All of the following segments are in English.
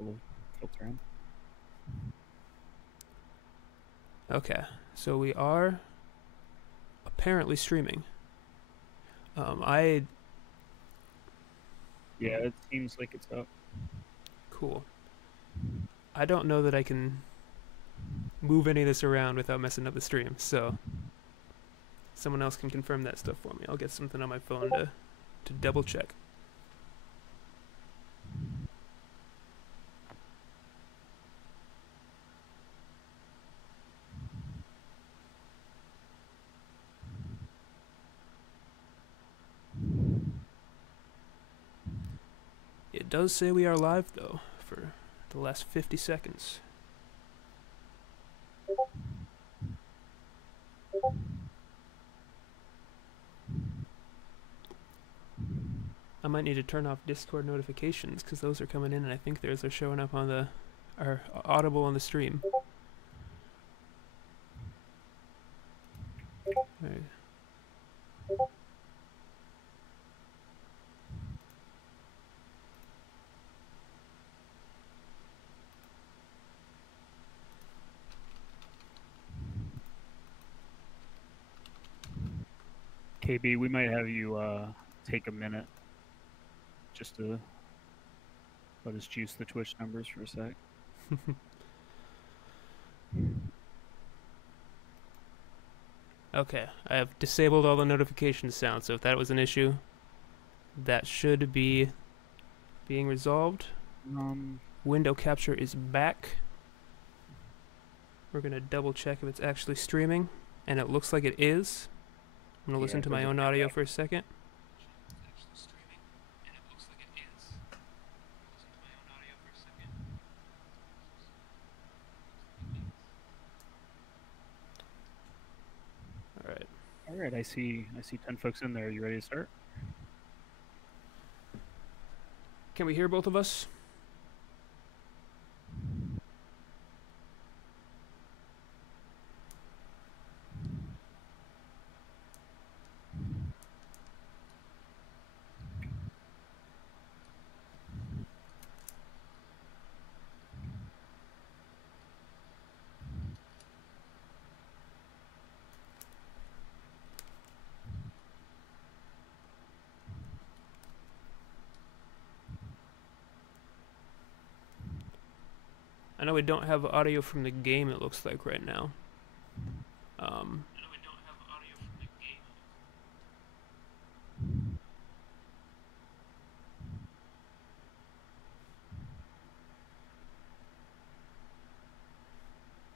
We'll filter in. Okay, so we are apparently streaming. I Yeah, it seems like it's up. Cool. I don't know that I can move any of this around without messing up the stream, so someone else can confirm that stuff for me. I'll get something on my phone to double check. It does say we are live, though, for the last 50 seconds. I might need to turn off Discord notifications, because those are coming in, and I think theirs are showing up on are audible on the stream. Alright. KB, we might have you take a minute just to let us juice the Twitch numbers for a sec. Okay, I have disabled all the notification sounds, so if that was an issue, that should be being resolved. Window capture is back. We're going to double check if it's actually streaming, and it looks like it is. I'm going to listen to my own audio for a second. All right, I see 10 folks in there. You ready to start? Can we hear both of us? I know we don't have audio from the game, it looks like, right now.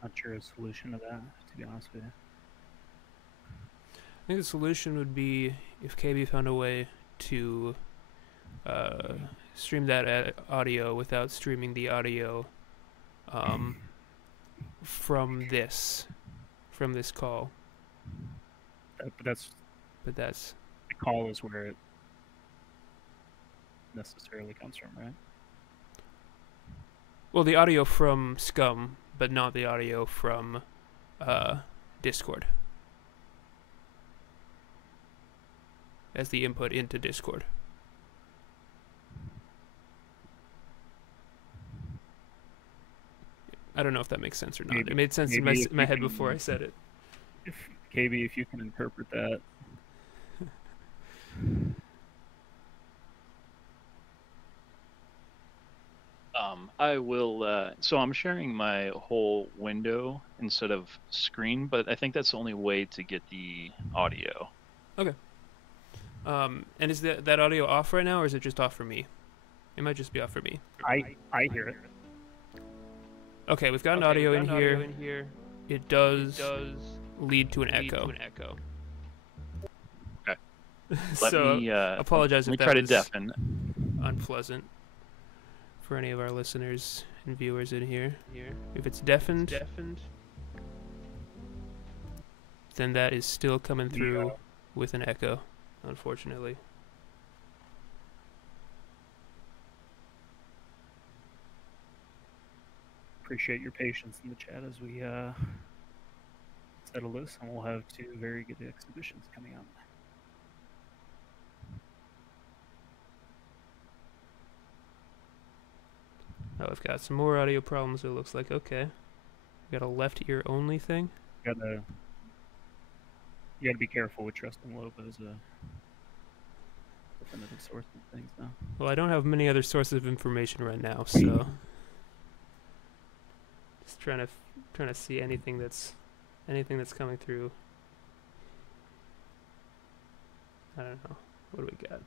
Not sure a solution to that, to be honest with you. I think the solution would be if KB found a way to stream that audio without streaming the audio from this call. But that's the call is where it necessarily comes from, right? Well, the audio from Scum, but not the audio from Discord as the input into Discord. I don't know if that makes sense or not. It made sense in my head before I said it. KB, if you can interpret that. I will, so I'm sharing my whole window instead of screen, but I think that's the only way to get the audio. Okay. And is that audio off right now, or is it just off for me? It might just be off for me. I hear it. Okay, we've got an audio in here. It does lead to an echo. Okay. So apologize if that try to was deafen. Unpleasant for any of our listeners and viewers in here. If it's deafened, then that is still coming through with an echo, unfortunately. Appreciate your patience in the chat as we settle this, and we'll have 2 very good exhibitions coming up. Oh, I've got some more audio problems, it looks like. Okay. Got a left ear only thing. You gotta be careful with trusting Loba as a definitive source of things now. Well, I don't have many other sources of information right now, so just trying to see anything that's coming through. I don't know. What do we got?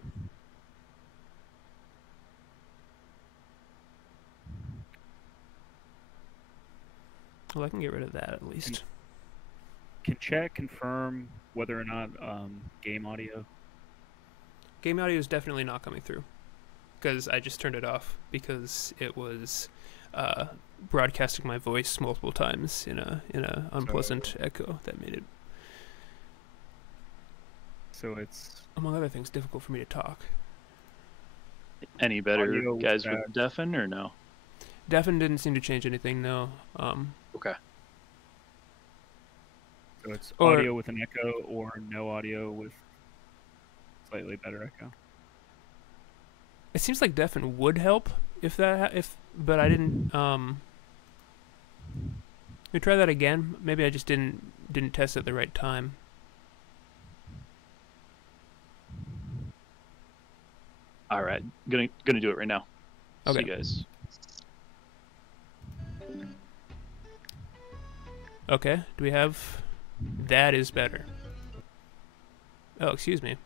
Well, I can get rid of that at least. Can chat confirm whether or not game audio? Game audio is definitely not coming through, because I just turned it off because it was broadcasting my voice multiple times in a unpleasant echo that made it. So it's, among other things, difficult for me to talk. Any better, Audio guys, back. with deafen or no? Deafen didn't seem to change anything, no. Okay. so it's Or- audio with an echo or no audio with slightly better echo. It seems like deafen would help but I didn't. We try that again. Maybe I just didn't test it at the right time. All right. Gonna do it right now. Okay. See you guys. Okay. Do we have? That is better. Oh, excuse me.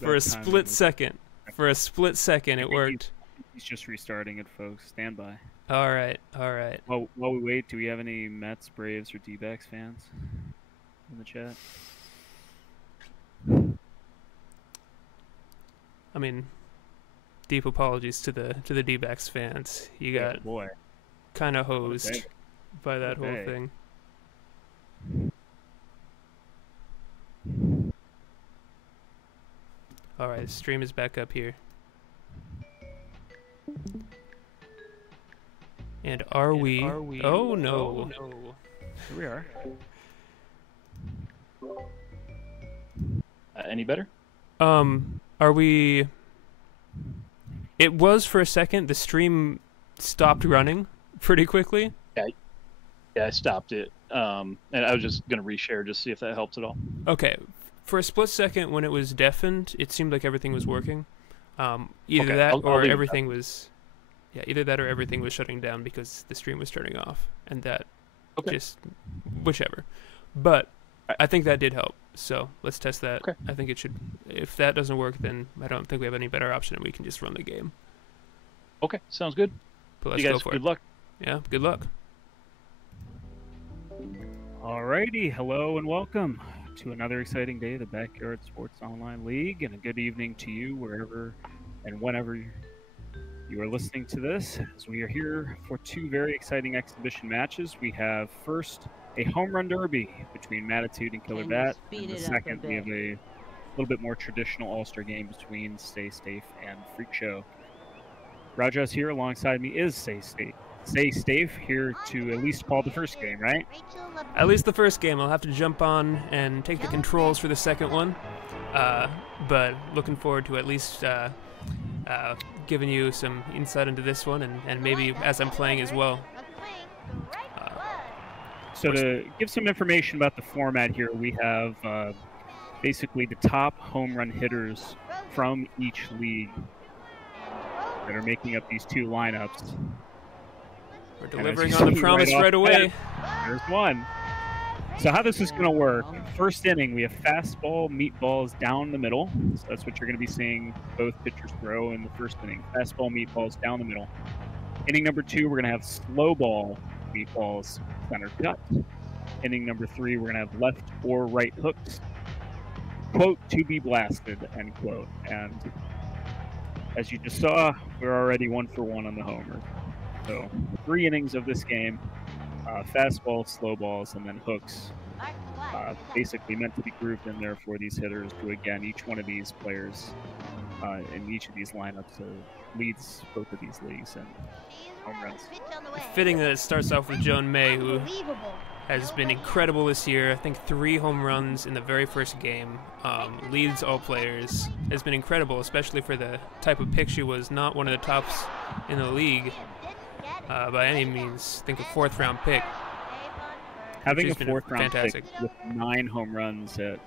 For a split second. For a split second, it worked. He's just restarting it, folks. Stand by. All right. All right. While we wait, do we have any Mets, Braves, or D-backs fans in the chat? I mean, deep apologies to the D-backs fans. You Yeah, got boy. kind of What a hosed day. by that What a whole day. thing. All right, stream is back up here. And are we? Oh no! Here we are. Any better? Are we? It was for a second. The stream stopped running pretty quickly. Yeah, I stopped it. And I was just gonna reshare, just see if that helps at all. Okay, for a split second when it was deafened, it seemed like everything was working. Either Okay, that I'll or leave it everything was, either that or everything was shutting down because the stream was turning off, and that Okay. just whichever. But I think that did help. So let's test that. Okay. I think it should. If that doesn't work, then I don't think we have any better option, and we can just run the game. Okay, sounds good. But let's You go guys, for good it. luck. Yeah, good luck. Alrighty, hello and welcome to another exciting day of the Backyard Sports Online League, and a good evening to you wherever and whenever you are listening to this, as we are here for two very exciting exhibition matches. We have first a home run derby between Matitude and Killer Can you Bat, speed and the it up a second we have bit? a little bit more traditional all-star game between Stay Safe and Freak Show. Rajas here alongside me is Stay Safe here to at least call the first game, right? At least the first game. I'll have to jump on and take the controls for the second one. But looking forward to at least giving you some insight into this one, and maybe as I'm playing as well. So to give some information about the format here, we have basically the top home run hitters from each league that are making up these two lineups. We're And as delivering you on the see promise off right away. bat, there's one. So how this is going to work, first inning, we have fastball, meatballs down the middle. So that's what you're going to be seeing both pitchers throw in the first inning. Fastball, meatballs down the middle. Inning number 2, we're going to have slow ball, meatballs, center cut. Inning number 3, we're going to have left or right hooks, quote, to be blasted, end quote. And as you just saw, we're already 1 for 1 on the homer. So 3 innings of this game, fastballs, slow balls, and then hooks, basically meant to be grouped in there for these hitters who, again, each one of these players in each of these lineups leads both of these leagues in home runs. Fitting that it starts off with Joan May, who has been incredible this year. I think 3 home runs in the very first game. Leads all players. Has been incredible, especially for the type of pick she was. Not one of the tops in the league by any means. I think a 4th round pick. Having a 4th round pick with 9 home runs at,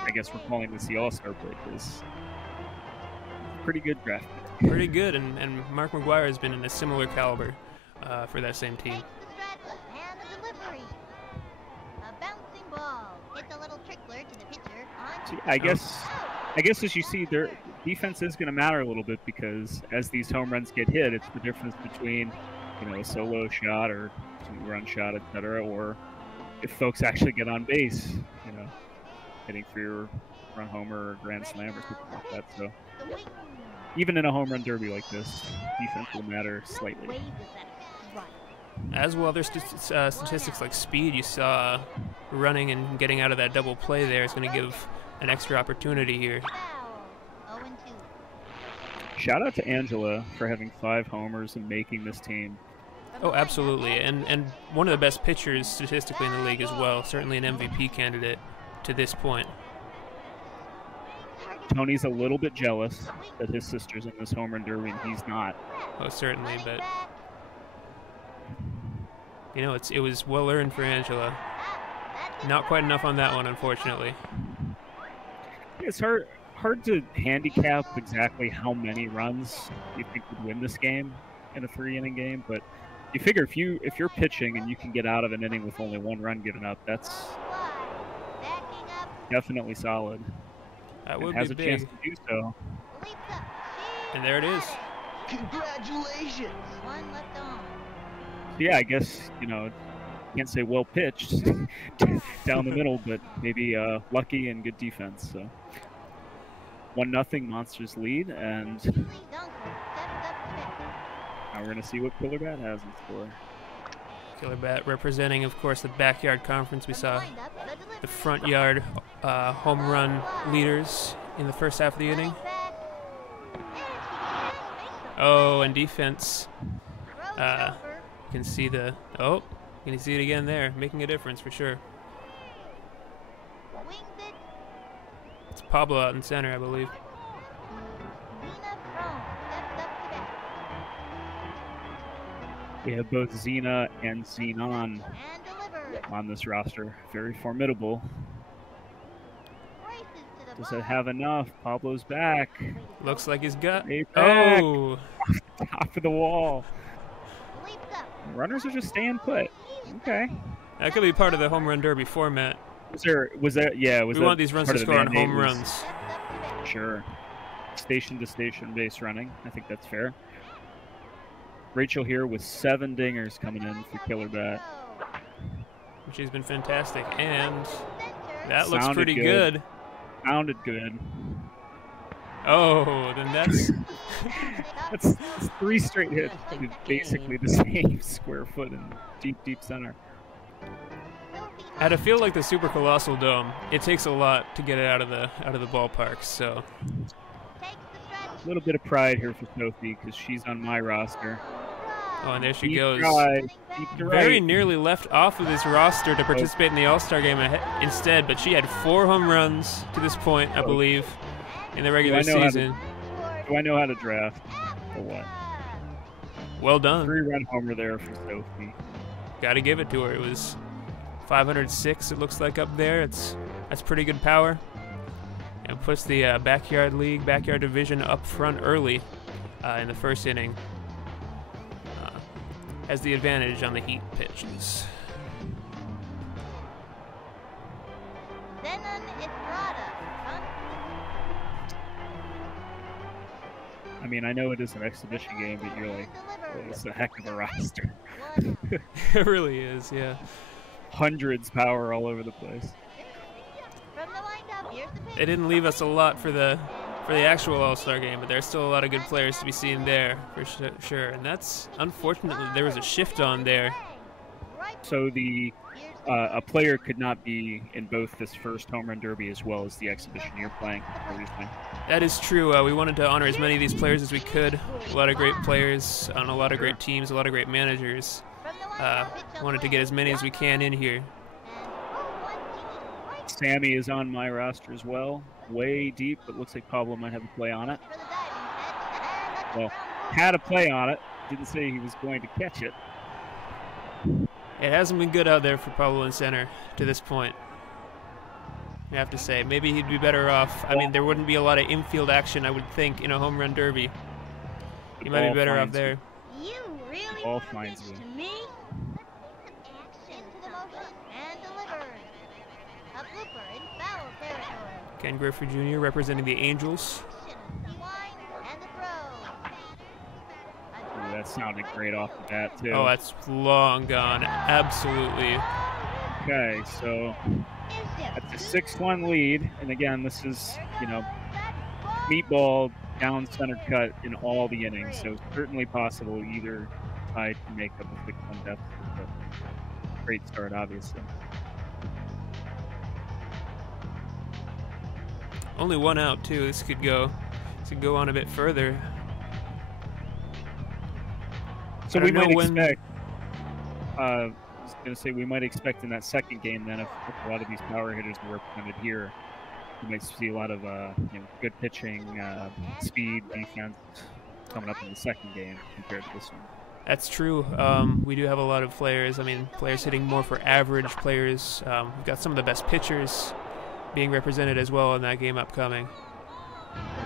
I guess we're calling this the All-Star break, is pretty good draft pick. Pretty good, and Mark McGuire has been in a similar caliber for that same team. See, I guess as you see, their defense is going to matter a little bit, because as these home runs get hit, it's the difference between, you know, a solo shot or 2-run shot, etc., or if folks actually get on base, you know, hitting for your run homer or grand slam or something like that. So even in a home run derby like this, defense will matter slightly. As well, there's statistics like speed. You saw running and getting out of that double play there is going to give an extra opportunity here. Shout out to Angela for having 5 homers and making this team. Oh, absolutely, and one of the best pitchers statistically in the league as well. Certainly an MVP candidate to this point. Tony's a little bit jealous that his sister's in this home run derby and he's not. Oh, certainly, but you know, it was well earned for Angela. Not quite enough on that one, unfortunately. It's hard to handicap exactly how many runs you think would win this game in a 3-inning game, but you figure if you're pitching and you can get out of an inning with only 1 run given up, that's definitely solid. That would has be a big. chance to do so. And there it is. Congratulations! Yeah, I guess, you know, can't say well pitched down the middle, but maybe lucky and good defense. So 1-0 Monsters lead, and now we're gonna see what Killer Bat has in store. Killer Bat representing, of course, the backyard conference. We saw the front yard home run leaders in the first half of the inning. Oh, and defense. You can see the you can see it again there, making a difference for sure. It's Pablo out in center, I believe. We have both Xena and Xenon on this roster. Very formidable. Does it have enough? Pablo's back. Looks like he's got. Oh! Top of the wall. Runners are just staying put. Okay. That could be part of the home run derby format. Was there? Yeah. We want these runs to score on home runs. Sure. Station to station base running. I think that's fair. Rachel here with 7 dingers coming in for Killer Bat. She's been fantastic, and that looks pretty good. Sounded good. Oh, then that's that's 3 straight hits to basically the same square foot in deep center. At a field like the Super Colossal Dome, it takes a lot to get it out of the ballpark. So a little bit of pride here for Sophie because she's on my roster. Oh, and there she goes. Very nearly left off of this roster to participate in the All-Star game instead, but she had 4 home runs to this point, I believe, in the regular season. Do I know how to draft or what? Well done. 3-run homer there for Sophie. Got to give it to her. It was 506, it looks like, up there. That's pretty good power. And puts the backyard division up front early in the first inning. Has the advantage on the heat pitches. I mean, I know it is an exhibition game, but you're like, oh, it's a heck of a roster. It really is, yeah. Hundreds power all over the place. They didn't leave us a lot for the actual All-Star game, but there's still a lot of good players to be seen there for sure. And that's, unfortunately, there was a shift on there. So a player could not be in both this first home run derby as well as the exhibition you're playing. That is true. We wanted to honor as many of these players as we could. A lot of great players on a lot of great teams, a lot of great managers. Wanted to get as many as we can in here Sammy is on my roster as well. Way deep, but looks like Pablo might have a play on it. Well, had a play on it. Didn't say he was going to catch it. It hasn't been good out there for Pablo in center to this point. I have to say, maybe he'd be better off. I mean, there wouldn't be a lot of infield action, I would think, in a home run derby. He might be better off there. You really Ball want finds this you. to me? Into the motion and delivered. A blooper in foul territory. Ken Griffey Jr. representing the Angels. Rewind and the throw. Ooh, that sounded great off the bat, too. Oh, that's long gone. Absolutely. Okay, so that's a 6-1 lead. And again, this is, you know, meatball down center cut in all the innings. So it's certainly possible either side can make up a 6-1 deficit. But great start, obviously. Only one out too. This could go on a bit further. So I we don't might know when- expect. I was going to say we might expect in that second game then if a lot of these power hitters are represented here, we might see a lot of you know, good pitching, speed, defense coming up in the second game compared to this one. That's true. We do have a lot of players. I mean, players hitting more for average players. We've got some of the best pitchers being represented as well in that game upcoming.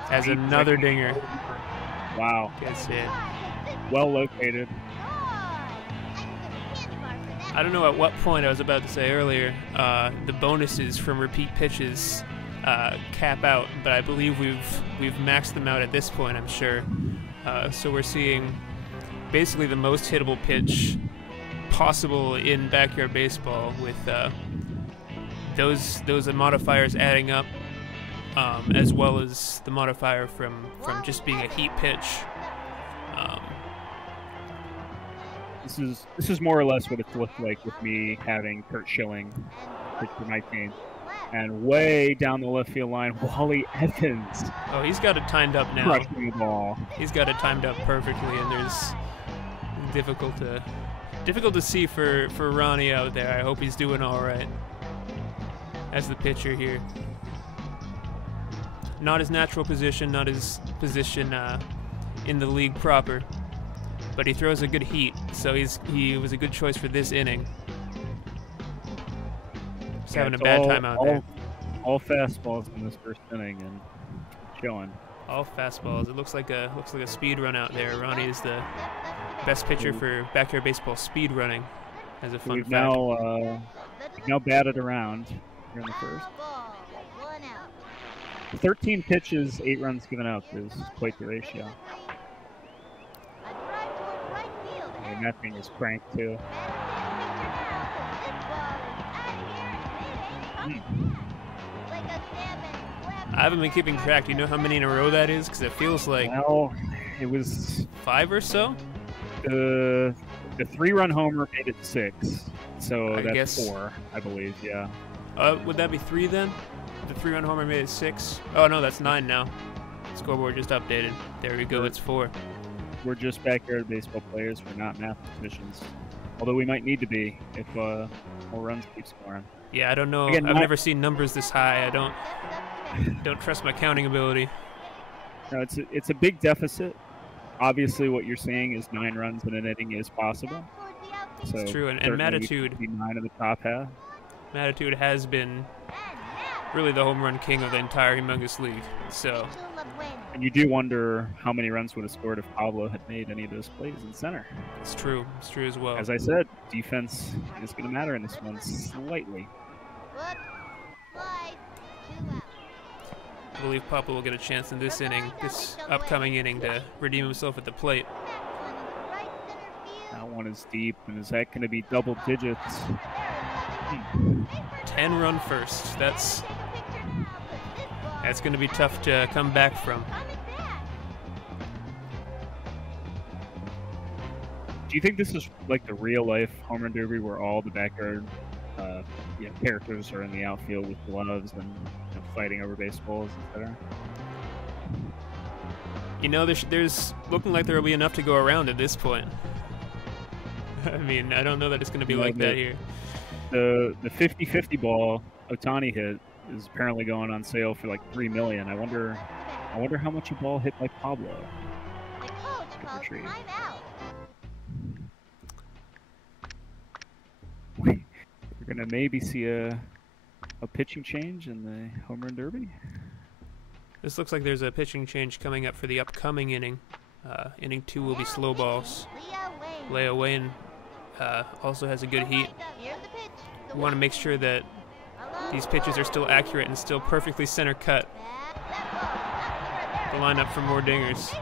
As another dinger. Wow. Gets hit. Well located. I don't know at what point, I was about to say earlier, the bonuses from repeat pitches cap out, but I believe we've maxed them out at this point, I'm sure. So we're seeing basically the most hittable pitch possible in backyard baseball with those modifiers adding up, as well as the modifier from just being a heat pitch. This is more or less what it's looked like with me having Kurt Schilling pitch for my team. And way down the left field line, Wally Evans. Oh, he's got it timed up now. Crushing the ball. He's got it timed up perfectly, and there's difficult to see for Ronnie out there. I hope he's doing all right as the pitcher here. Not his natural position, not his position in the league proper, but he throws a good heat, so he was a good choice for this inning. Just having a bad time out there. All fastballs in this first inning and showing. All fastballs. It looks like a speed run out there. Ronnie is the best pitcher for backyard baseball speed running. As a fun We've fact. now batted around here in the first. 13 pitches, 8 runs given up is quite the ratio. And that thing is cranked too. I haven't been keeping track. Do you know how many in a row that is? Because it feels like Well, it was 5 or so. the 3-run homer made it 6, so I that's guess 4, I believe. Yeah. Would that be 3 then? The 3-run homer made it 6. Oh no, that's 9 now. Scoreboard just updated. There we go. It's 4. We're just backyard baseball players. We're not mathematicians. Although we might need to be if more runs keep scoring. Yeah, I don't know. Again, I've never seen numbers this high. I don't trust my counting ability. No, it's a big deficit. Obviously, what you're saying is 9 runs in an inning is possible. So It's true, and certainly Matitude. we could be 9 in the top half. Matitude has been really the home run king of the entire humongous league. So And you do wonder how many runs would have scored if Pablo had made any of those plays in center. it's true. It's true as well. As I said, defense is going to matter in this one slightly. I believe Papa will get a chance in this inning, this upcoming inning, to redeem himself at the plate. That one is deep, and is that going to be double digits? 10-run first. That's going to be tough to come back from. Do you think this is like the real-life home run derby where all the backyard characters are in the outfield with gloves and fighting over baseballs, etc.? You know, there's looking like there will be enough to go around at this point. I mean, I don't know that it's going to be like that here. The 50-50 ball Otani hit is apparently going on sale for like $3 million. I wonder how much a ball hit by Pablo. The coach calls Retrieve. timeout. We're gonna maybe see a pitching change in the home run derby. This looks like there's a pitching change coming up for the upcoming inning. Inning 2 will be slow balls. Leah Wayne also has a good heat. Here's the pitch. We want to make sure that these pitches are still accurate and still perfectly center cut. The lineup for more dingers.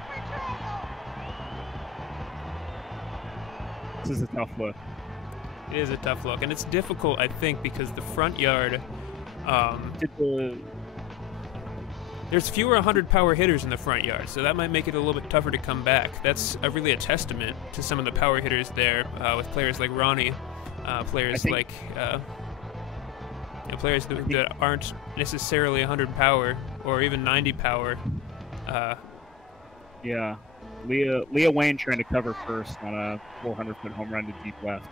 This is a tough look. It is a tough look, and it's difficult, I think, because the front yard. There's fewer 100 power hitters in the front yard, so that might make it a little bit tougher to come back. That's really a testament to some of the power hitters there, with players like Ronnie, players like players that aren't necessarily 100 power or even 90 power. Yeah, Leah Wayne trying to cover first on a 400-foot home run to deep left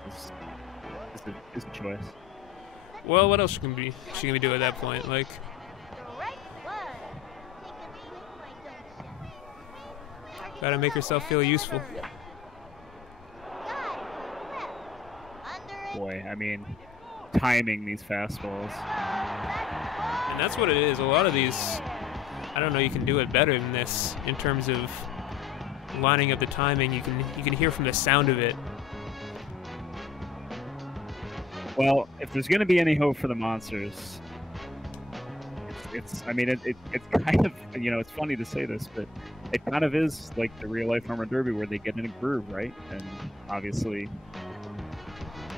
is a choice. Well, what else can she gonna be doing at that point? Like, gotta make herself feel useful. Boy, I mean, timing these fastballs. And that's what it is. A lot of these, I don't know, you can do it better than this in terms of lining up the timing. You can hear from the sound of it. Well, if there's going to be any hope for the Monsters, it's kind of, it's funny to say this, but it kind of is like the real-life home run derby where they get in a groove, right? And obviously,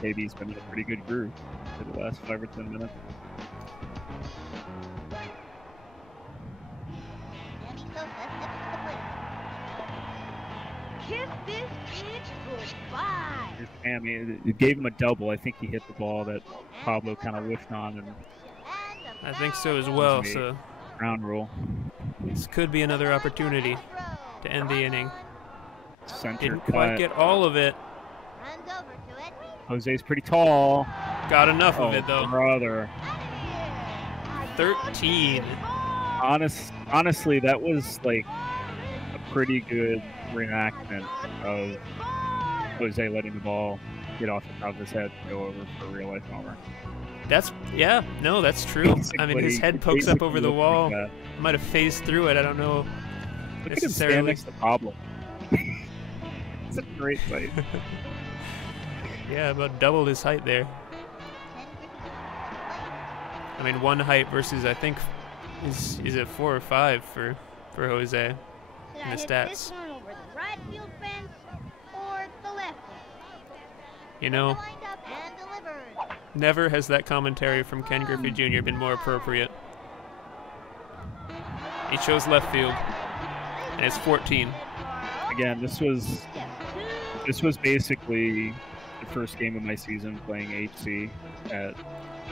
Baby's been in a pretty good groove for the last 5 or 10 minutes. Kiss this bitch goodbye. Here's Tammy. It gave him a double. I think he hit the ball that Pablo kind of whiffed on. And I think so as well. So ground rule. This could be another opportunity to end the inning. Center Didn't cut. quite get all of it. Jose's pretty tall. Got enough of it though. Brother. 13. Honestly, that was like a pretty good reenactment of Jose letting the ball get off the top of his head and go over for a real-life homer. That's true. I mean, his head pokes up over the wall. Like Might have phased through it. I don't know Look at him stand next to Pablo. It's a great sight. Yeah, about doubled his height there. I mean, one height versus, I think, is it 4 or 5 for Jose in the stats. You know, never has that commentary from Ken Griffey Jr. been more appropriate. He chose left field, and it's 14. Again, this was basically the first game of my season playing HC at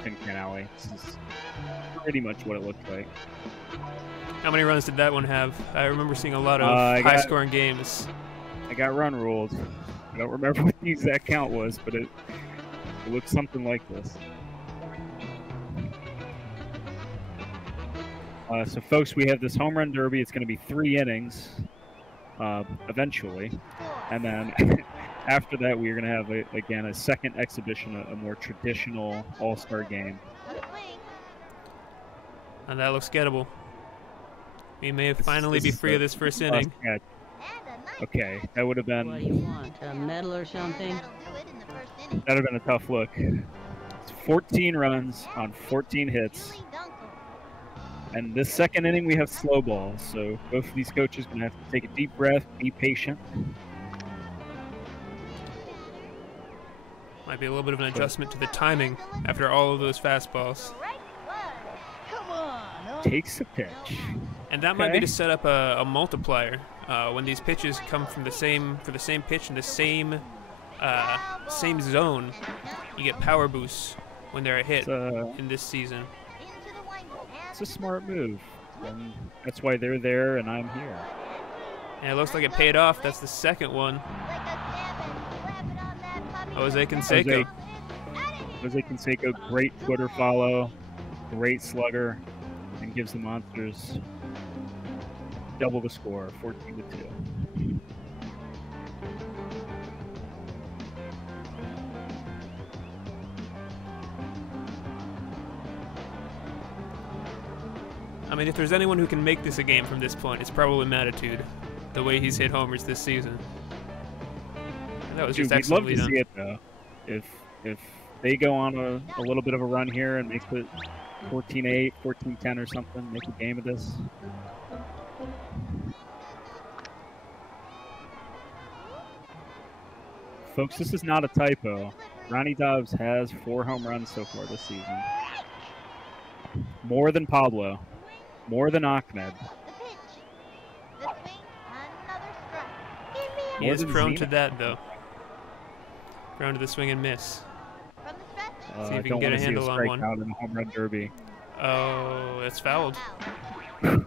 Tin Can Alley. This is pretty much what it looked like. How many runs did that one have? I remember seeing a lot of high-scoring games. I got run ruled. I don't remember what the exact count was, but it looked something like this. So, folks, we have this home run derby. It's going to be 3 innings eventually. And then after that, we're going to have, again, a second exhibition, a more traditional all-star game. And that looks gettable. We may finally be free of this first inning. Okay, that would have been... What do you want, a medal or something? That would have been a tough look. It's 14 runs on 14 hits. And this second inning, we have slow ball. So both of these coaches are going to have to take a deep breath, be patient. Might be a little bit of an adjustment to the timing after all of those fastballs. Takes a pitch. And that might be to set up a multiplier when these pitches come from the same pitch in the same zone. You get power boosts when they're a hit in this season. It's a smart move, and that's why they're there and I'm here. And it looks like it paid off. That's the second one. Jose Canseco. Jose Canseco, great Twitter follow. Great slugger, and gives the Monsters double the score, 14-2. I mean, if there's anyone who can make this a game from this point, it's probably Matitude. The way he's hit homers this season. And that was Dude, just we'd love excellently to done. see it though. If they go on a little bit of a run here and make it 14-8, 14-10 or something, make a game of this. Folks, this is not a typo. Ronnie Dobbs has 4 home runs so far this season. More than Pablo. More than Ahmed. The pitch. The swing. Another strike. He is prone to that, though. Prone to the swing and miss. From the stretch. See if I he don't can get want a to see a handle on one. strikeout in a home run derby. Oh, that's fouled. The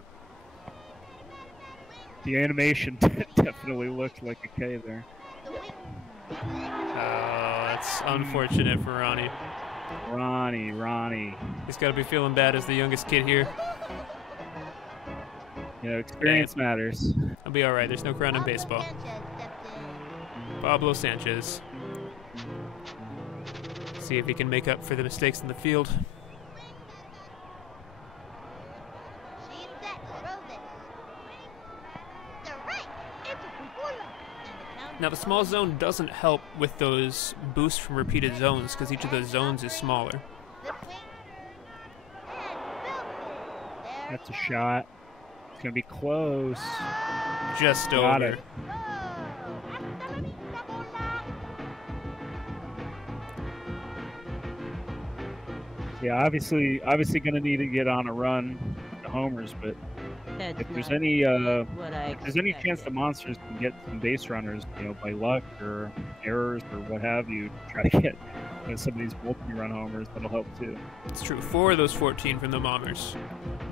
animation definitely looked like a K there. The wing. Oh, that's unfortunate for Ronnie. Ronnie. He's got to be feeling bad as the youngest kid here. You know, experience matters. I'll be all right. There's no crown in baseball. Sanchez stepped in. Pablo Sanchez. See if he can make up for the mistakes in the field. She's set. Throw this. Strike. It's a bola. And the count Now, the small zone doesn't help with those boosts from repeated zones because each of those zones is smaller. the swing. And filthy. There That's a shot. It's going to be close. Just Got over. it. Yeah, obviously going to need to get on a run to homers, but That's if there's not any what I if there's any chance the expected. Monsters can get some base runners, by luck or errors or what have you, try to get some of these multi-run homers, that'll help too. It's true. 4 of those 14 from the Bombers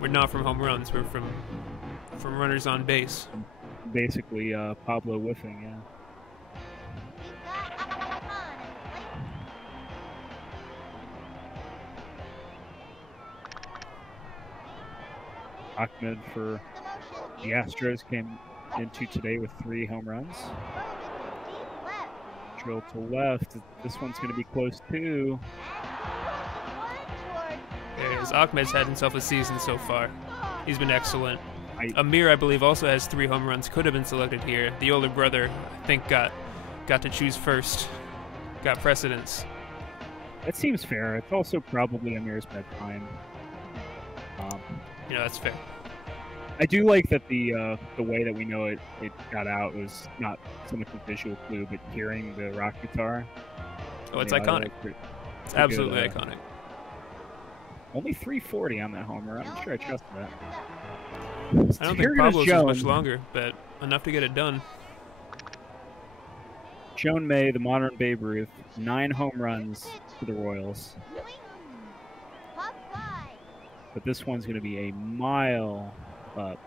were not from home runs. Were from runners on base. Basically, Pablo whiffing, yeah. We've got on and plate. Ahmed for The the motion. Astros came into today with 3 home runs. Throw it to deep left. Drill to left. This one's going to be close too. There he is. Ahmed's had himself a season so far. He's been excellent. Amir, I believe, also has 3 home runs. Could have been selected here. The older brother, I think, got to choose first. Got precedence. That seems fair. It's also probably Amir's bedtime. That's fair. I do like that the way that we know it got out was not so much a visual clue, but hearing the rock guitar. Oh, it's Yeah, iconic. It's a absolutely good, iconic. Only 340 on that homer. I'm sure I trust that. I don't Here think goes Pablo's is Joan. much longer, but enough to get it done. Joan May, the modern Babe Ruth, 9 home runs to the Royals. Pop fly. But this one's going to be a mile up.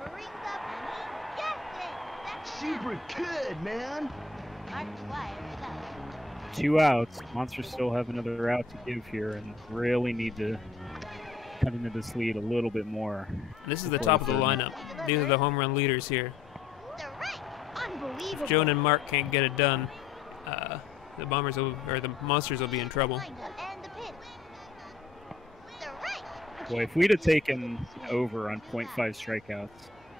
Brings up and he gets it. That's Super good, man. Mark Dwyer is out. 2 outs. Monsters still have another out to give here and really need to cut into this lead a little bit more. This is the top of the lineup. These are the home run leaders here. The right. Unbelievable. If Joan and Mark can't get it done, the Monsters will be in trouble. And the pitch. The right. Boy, if we'd have taken over on .5 strikeouts,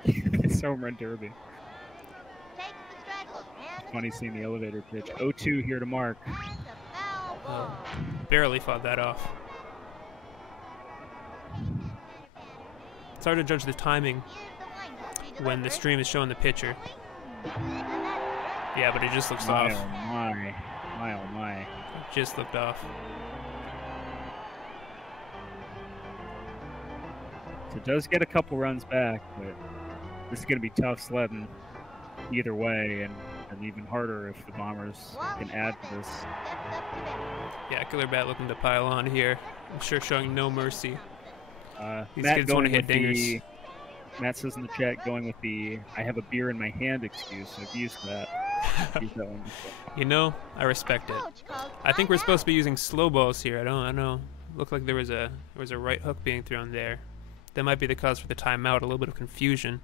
it's home run derby. Takes the stretch. And the Funny seeing the elevator pitch. 0-2 here to Mark. That's a foul ball. Barely fought that off. It's hard to judge the timing Here's the windup. She when the delivers. stream is showing the pitcher. And that's Yeah, but it just looks My off. oh my. My oh my. It just looked off. So it does get a couple runs back, but this is going to be tough sledding either way, and even harder if the Bombers can add to this. steps up to bat. Yeah, Killer Bat looking to pile on here. I'm sure showing no mercy. These Matt kids wanna going hit with the, dingers. Matt says in the chat, going with the "I have a beer in my hand" excuse. So I've used that. Used that one before. I respect it. Coach calls I think we're timeout. supposed to be using slow balls here. I don't know. Looked like there was a right hook being thrown there. That might be the cause for the timeout. A little bit of confusion.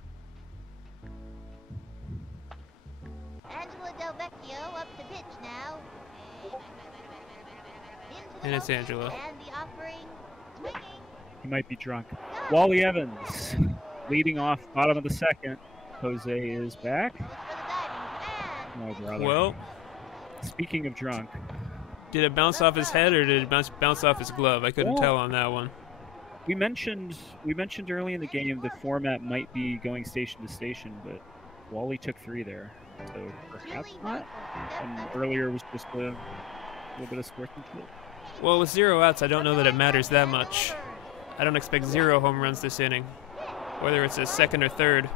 Angela Del Vecchio up to pitch now. And it's Angela. And the offering, swinging. He might be drunk. Wally Evans leading off bottom of the second. Jose is back. Goes for the diving, Oh, brother. Well, Speaking of drunk, did it bounce off his head or did it bounce off his glove? I couldn't Well, tell on that one. we mentioned early in the game the format might be going station to station, but Wally took 3 there, so perhaps not. And earlier was just a little bit of sportsmanship. Well, with 0 outs, I don't know that it matters that much. I don't expect 0 home runs this inning. Whether it's a second or third,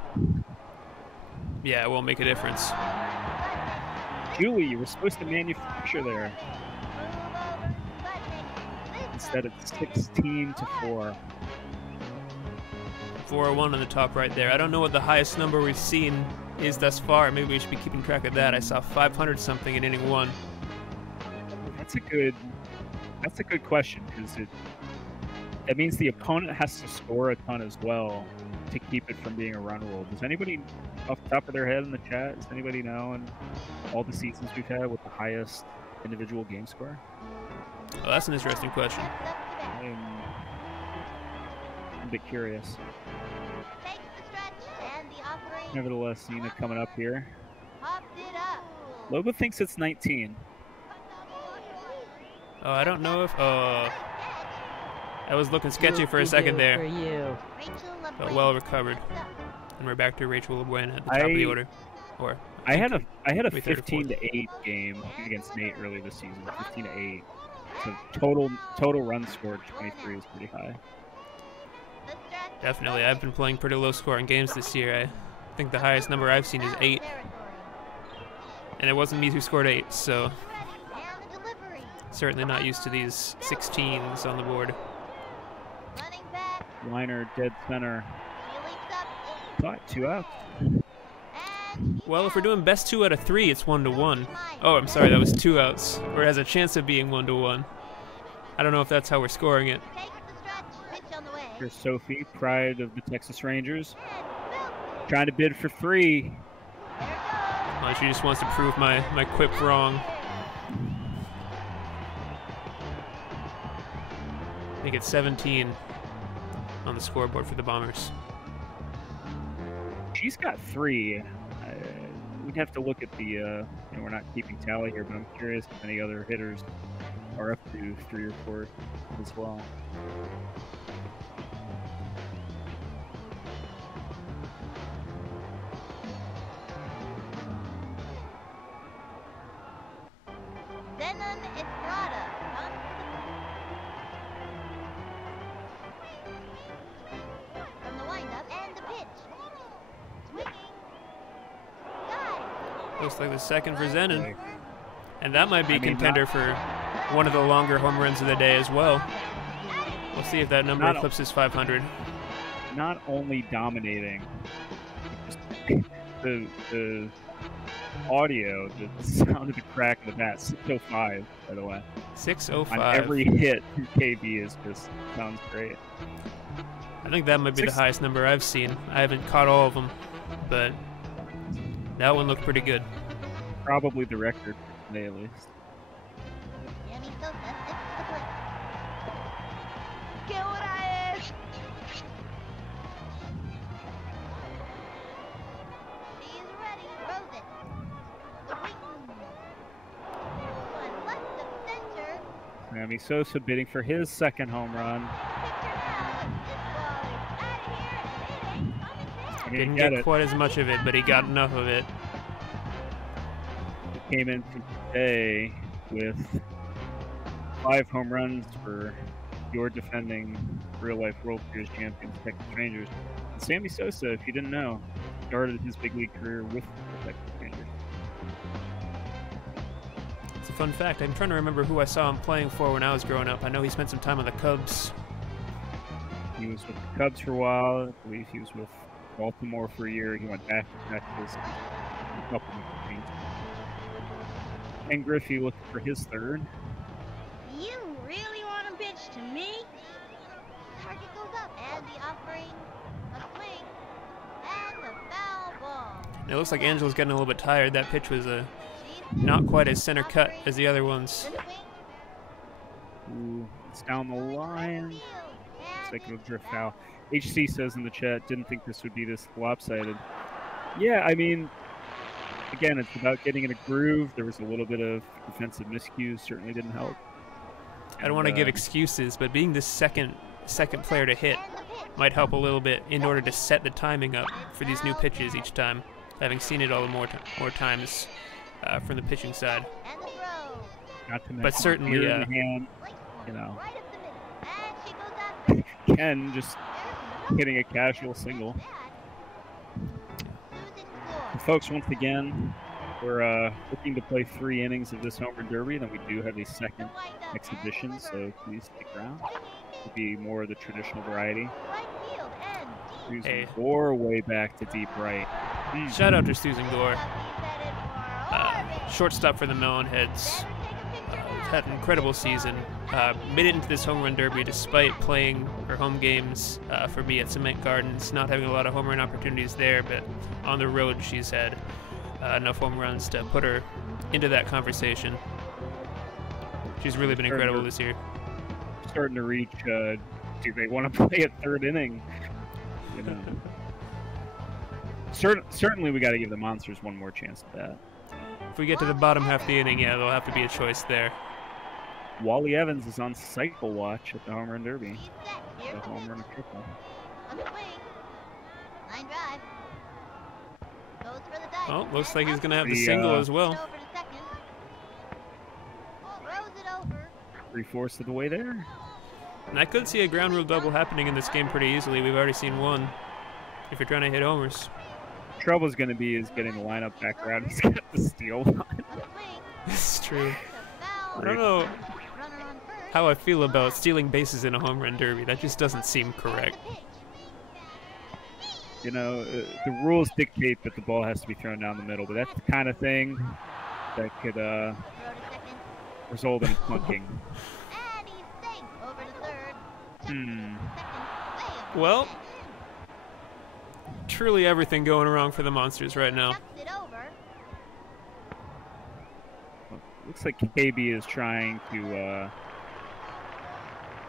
yeah, it won't make a difference. Julie, you were supposed to manufacture there. Instead of 16 to 4. 401 on the top right there. I don't know what the highest number we've seen is thus far. Maybe we should be keeping track of that. I saw 500 something in inning 1. That's a good question, because that means the opponent has to score a ton as well to keep it from being a run rule. Does anybody off the top of their head in the chat, does anybody know in all the seasons we've had with the highest individual game score? Oh, that's an interesting question. I'm a bit curious. Takes the stretch and the offering. Nevertheless, Nina coming up here. Popped it up. Loba thinks it's 19. Oh, I don't know if... I was looking sketchy for a second For there, you. Rachel but LeBlanc well recovered. steps up. And we're back to Rachel LeBlanc at the top of the order. Or I had a we third or 15 to 8 game against Nate earlier this season. 15 to 8. So total run scored 23 is pretty high. The stretch. definitely. I've been playing pretty low scoring games this year. I think the highest number I've seen is 8. And it wasn't me who scored 8, so And the delivery. certainly not used to these 16s on the board. Running back. Liner dead center. He leaps up. Caught 2 outs. And Well, if we're doing best 2 out of 3, it's 1-1. Oh, I'm sorry, that was 2 outs. Or it has a chance of being 1-1. I don't know if that's how we're scoring it. takes the stretch. Pitch on the way. Here's Sophie, pride of the Texas Rangers, And Bill. trying to bid for 3. There it goes. She just wants to prove my quip wrong. I think it's 17 on the scoreboard for the Bombers. She's got 3. We'd have to look at the, we're not keeping tally here, but I'm curious if any other hitters are up to 3 or 4 as well. Zenon Estrada comes from the windup and the pitch. Swinging. Dive. Looks like the second for Zenon. Okay. And that might be a I mean, contender for one of the longer home runs of the day as well. We'll see if that number Not- eclipses 500. Not only dominating, just the audio, the sound of the crack of the bat, 605, by the way. On 605. every hit, KB is just sounds great. I think that might be the highest number I've seen. I haven't caught all of them, but that one looked pretty good. Probably the record for today, at least. Sammy Sosa steps to the plate. ¿Qué hora es? She's ready. Throws it. Swing. One left of center. Sammy Sosa bidding for his second home run. Picture now. This ball is out of here and it ain't coming back. He Didn't get get it. quite as much of it, but he got enough of it. He came in today with 5 home runs for your defending real-life World Series champions, Texas Rangers. And Sammy Sosa, if you didn't know, started his big league career with the Texas Rangers. It's a fun fact. I'm trying to remember who I saw him playing for when I was growing up. I know he spent some time on the Cubs. He was with the Cubs for a while. I believe he was with Baltimore for a year. He went back to Texas. A couple of things. Ken Griffey looking for his third. You really want him pitched to me. Target goes up, and the offering, a swing, and the foul ball. It looks like Angela's getting a little bit tired. That pitch was She's not quite as center cut offering, as the other ones. the swing, Ooh, it's down the line. field, Looks and like it'll it's drift foul. foul. HC says in the chat, didn't think this would be this lopsided. Yeah, I mean, again, it's about getting in a groove. There was a little bit of defensive miscues, certainly didn't help. I don't want to give And, excuses, but being the second player to hit And the pitch. might help a little bit in order to set the timing up for these new pitches each time. Having seen it all more times from the pitching side. And the throw. not to mention But certainly, beer in the hand, Place you know, right up the middle. And she goes after it. Ken just hitting a casual single. Losing score. And folks, once again, we're looking to play 3 innings of this home run derby, then we do have a second exhibition, so please stick around. It'll be more of the traditional variety. Right field and deep. Susan Hey. Gore way back to deep right. Shout out to Susan Gore, He's headed for orbit. shortstop for the Melonheads. Had an incredible season. Made it into this home run derby despite playing her home games for me at Cement Gardens, not having a lot of home run opportunities there, but on the road she's had enough home runs to put her into that conversation. She's really been incredible this year. Starting to reach, do they want to play a 3rd inning? You know. Certainly we got to give the Monsters one more chance at that. If we get to the bottom half of the inning, yeah, there'll have to be a choice there. Wally Evans is on cycle watch at the home run derby. He's set. The Here's the home pitch. run triple. A swing. Line drive. Goes for the dive. Oh, looks like he's going to have the The, single as Throws it well. over to second. Throws it over. 3/4 of the way there. And I could see a ground rule double happening in this game pretty easily. We've already seen one. If you're trying to hit homers. Trouble's going to be is getting the lineup back around. He's got the steal line. A swing. This is true. It's a foul. I don't know Runner on first. how I feel about stealing bases in a home run derby. That just doesn't seem And correct. the pitch. You know, the rules dictate that the ball has to be thrown down the middle, but that's the kind of thing that could Throw to second. result in a plunking. And he's safe. Over to third. Hmm. Second. Way Well, truly everything going wrong for the Monsters right now. Tucks it over. Looks like KB is trying to, A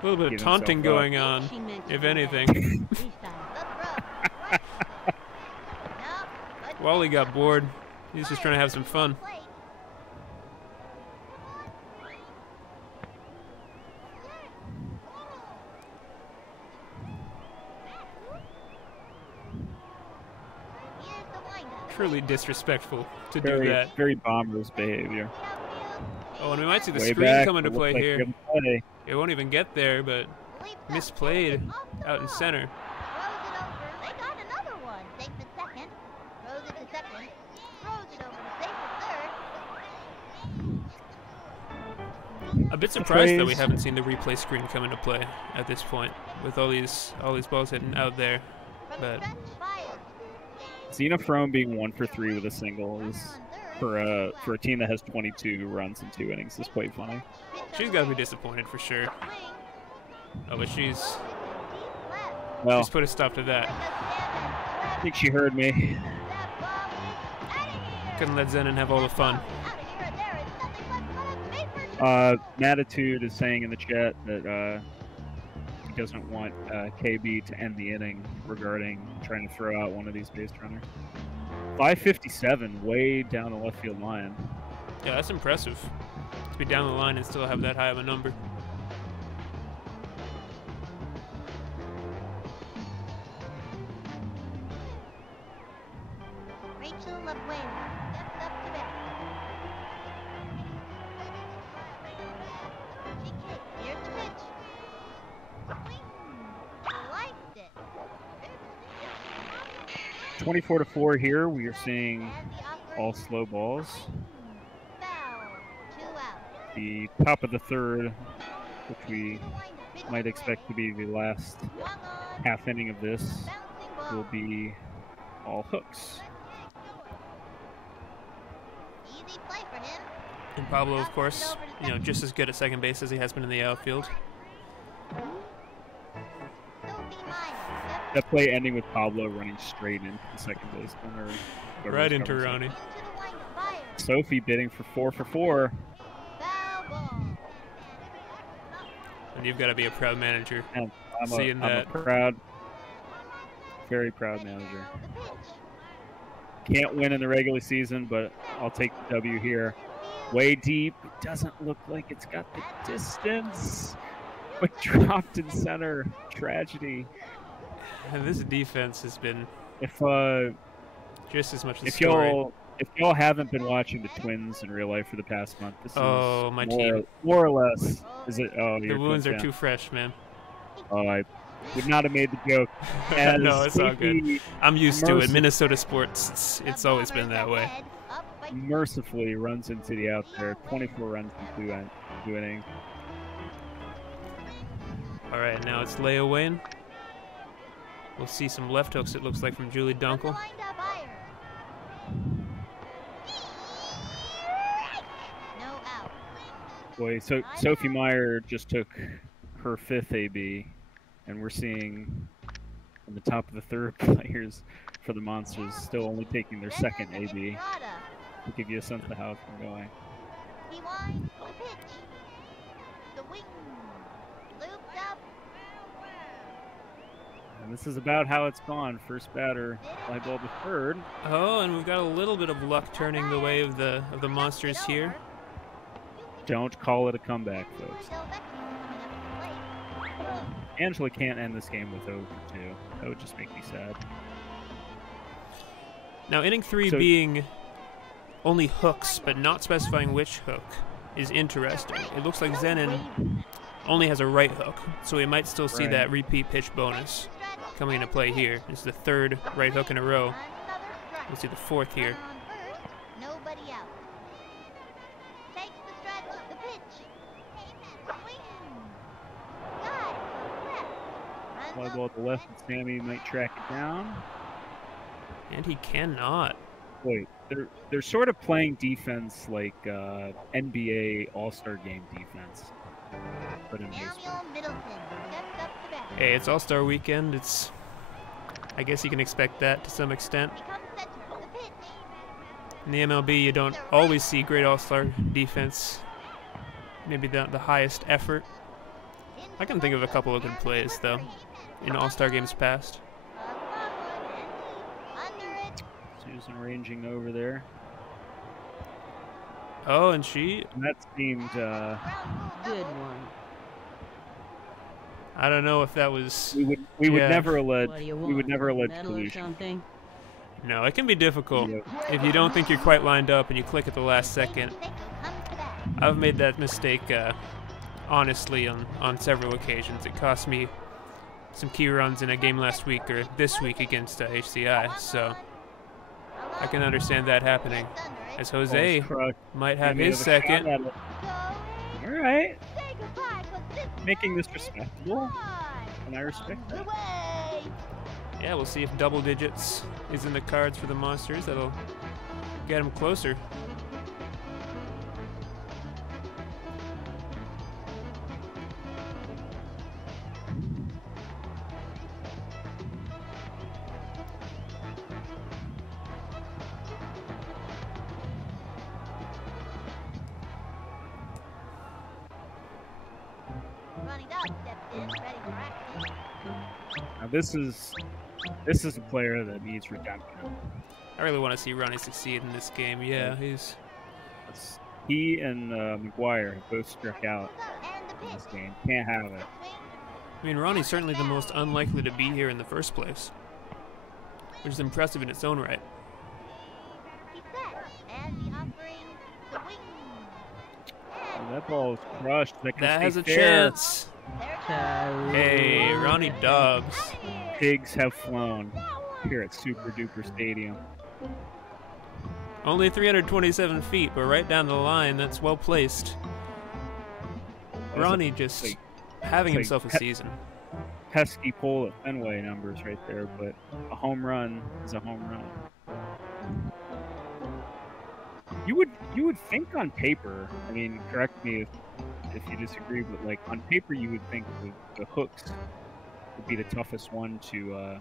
little bit of Give taunting himself up. going on, She meant to if do that. anything. Freestyle. The throw. No, but Wally got bored. He's just trying to have some fun. plate. Here's the windup. Truly disrespectful to do very, that. very Bombers behavior. Oh, and we might see the Way screen back, come into but play looks like here. good play. It won't even get there, but misplayed out in center. Throws it over. They got another one. Safe at second. Throws it to second. Throws it over to safe at third. A bit surprised that we Plays. haven't seen the replay screen come into play at this point, with all these balls hitting out there. From But the stretch, fire. Xena Frome being 1 for 3 with a single is, Runner on third. for a team that has 22 runs in 2 innings, is quite funny. she's got to be disappointed for sure. Swing. Oh, but she's Deep left. Well, put a stop to that. I think she heard me. That ball is out of here. Couldn't let Zenon have all the fun. Out of here. There is nothing but paper. Matitude is saying in the chat that he doesn't want KB to end the inning regarding trying to throw out one of these base runners. 557, way down the left field line. Yeah, that's impressive. To be down the line and still have that high of a number. Rachel LaBuena steps up to bat. She kicks. Here's the pitch. Swing. Liked it. 24-4 here. We are seeing And the offering. all slow balls. Foul. 2 out. The top of the third, which we To the windup. Pitch might away. expect to be the last Swung on. half inning of this, Bouncing ball. will be all hooks. Easy play for him. And Pablo, of course, just as good at second base as he has been in the outfield. That play ending with Pablo running straight into the second baseman or whoever Right was into covering Ronnie. Into the line to fire. Sophie bidding for 4 for 4. Foul ball. And you've got to be a proud manager. And Seeing I'm a that. proud, very proud manager. Now the pitch. Can't win in the regular season, but I'll take the W here. Way deep. Doesn't look like it's got the distance, but dropped in center. Tragedy. And this defense has been If just as much a if story. y'all haven't been watching the Twins in real life for the past month, this Oh, is my more, team. more or less. Is it? Oh, The your wounds Twins are fan. too fresh, man. Oh, I would not have made the joke. No, As it's all good. Sophie I'm used to it. Mercy- Minnesota sports, it's always been that way. mercifully runs into the out there. 24 runs in two innings. All right, now it's Leia Wayne. We'll see some left hooks, it looks like, from Julie Dunkel. No out. Boy, so Sophie Meyer just took her 5th AB, and we're seeing in the top of the third players for the Monsters still only taking their 2nd AB to give you a sense of how it's been going. He winds the pitch. The wing. Looped up. And this is about how it's gone. First batter, fly ball to third. Oh, and we've got a little bit of luck turning the way of the Monsters here. Don't call it a comeback, folks. Angela can't end this game with 0 for 2. That would just make me sad. Now, inning 3 So- being only hooks, but not specifying which hook, is interesting. It looks like Zenon only has a right hook, so we might still see Right. that repeat pitch bonus coming into play here. It's the 3rd right hook in a row. We'll see the 4th here. Nobody out. Takes the stretch. The pitch. Swing. Got it. Left. Fly ball to the left, and Sammy might track it down. And he cannot. Wait, they're sort of playing defense like NBA All-Star Game defense, but in baseball. Samuel Middleton stepped up to bat. Hey, it's All-Star Weekend. I guess you can expect that to some extent. Becomes center. The pitch. In the MLB, you don't always see great All-Star defense. Maybe the highest effort. I can think of a couple of good plays, though, in All-Star games past. Susan ranging over there. Oh, and she... And that seemed Good one. I don't know if that was... we would Yeah. never allege What do you we want? would never allege Medal or collusion. something? No, it can be difficult. Yeah. If you don't think you're quite lined up and you click at the last second. I've made that mistake, honestly, on several occasions. It cost me some key runs in a game last week or this week against HCI, so I can understand that happening. As Jose Ball's crushed. might have Sammy his with a shot second. at it. All right, making this respectable, and I respect that. Yeah, we'll see if double digits is in the cards for the Monsters. That'll get them closer. Ronnie Dobb stepped in, ready for action. Now this is a player that needs redemption. I really want to see Ronnie succeed in this game. Yeah, he's... He and McGuire have both struck out And the in pitch. this game. Can't have it. I mean, Ronnie's certainly the most unlikely to be here in the first place, which is impressive in its own right. He's set. And the offering, the wing. And that ball is crushed. That, That has stay a fair. chance. Carry. Hey, Ronnie Dobbs. Pigs have flown here at Super Duper Stadium. Only 327 feet, but right down the line. That's well placed. Ronnie just like- having it's like himself a season. Pesky pole at Fenway numbers right there, but a home run is a home run. You would think on paper, I mean, correct me if you disagree, but like on paper you would think the hooks would be the toughest one to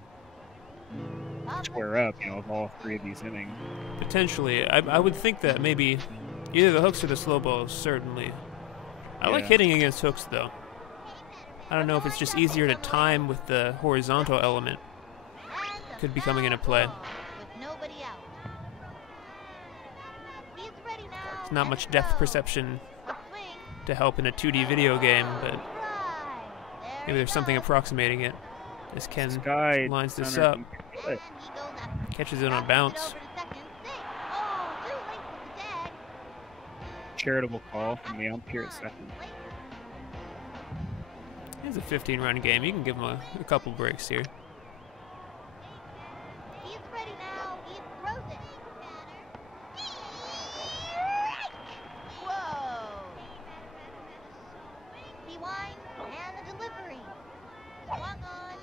square up, you know, of all 3 of these innings. Potentially. I would think that maybe either the hooks or the slow balls, certainly. I like Yeah. hitting against hooks, though. I don't know if it's just easier to time with the horizontal element. Could be coming into play. With nobody out. He's ready now. There's not much depth perception A swing. to help in a 2D video game, but Right. maybe there's something approximating it. As Ken Sky lines this center up, can catch it. And he goes after. catches it on a Passes bounce. over to second. Safe. Oh, too late with the tag. Charitable call from the umpire at second. It's a 15-run game. You can give him a couple breaks here. He's ready now. He throws it. Whoa. He winds and the delivery. Swung on.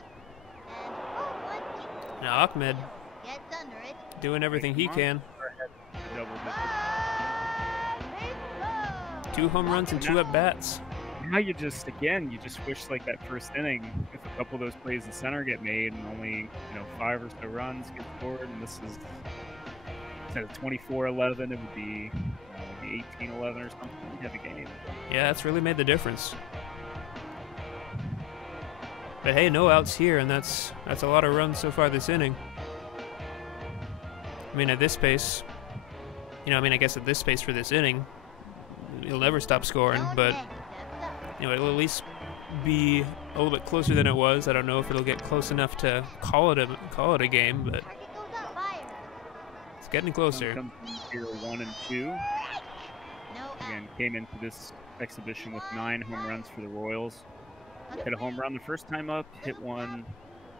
And oh, 1-2. Now Ahmed Gets under it. doing everything he can. Double digits. Baseball. 2 home runs and 2 at-bats. Now you just wish like that first inning, if a couple of those plays in center get made and only, you know, 5 or so runs get scored, and this is instead of 24-11, it would be, maybe 18-11 or something. You'd have a game. Yeah, that's really made the difference. But hey, no outs here, and that's a lot of runs so far this inning. I mean, at this pace, I guess at this pace for this inning, he'll never stop scoring, but it'll at least be a little bit closer than it was. I don't know if it'll get close enough to call it a game, but Target goes up, fire. it's getting closer. Comes in here 1 and 2. No Again, came into this exhibition with 9 home runs for the Royals. Hit a home run the first time up, hit one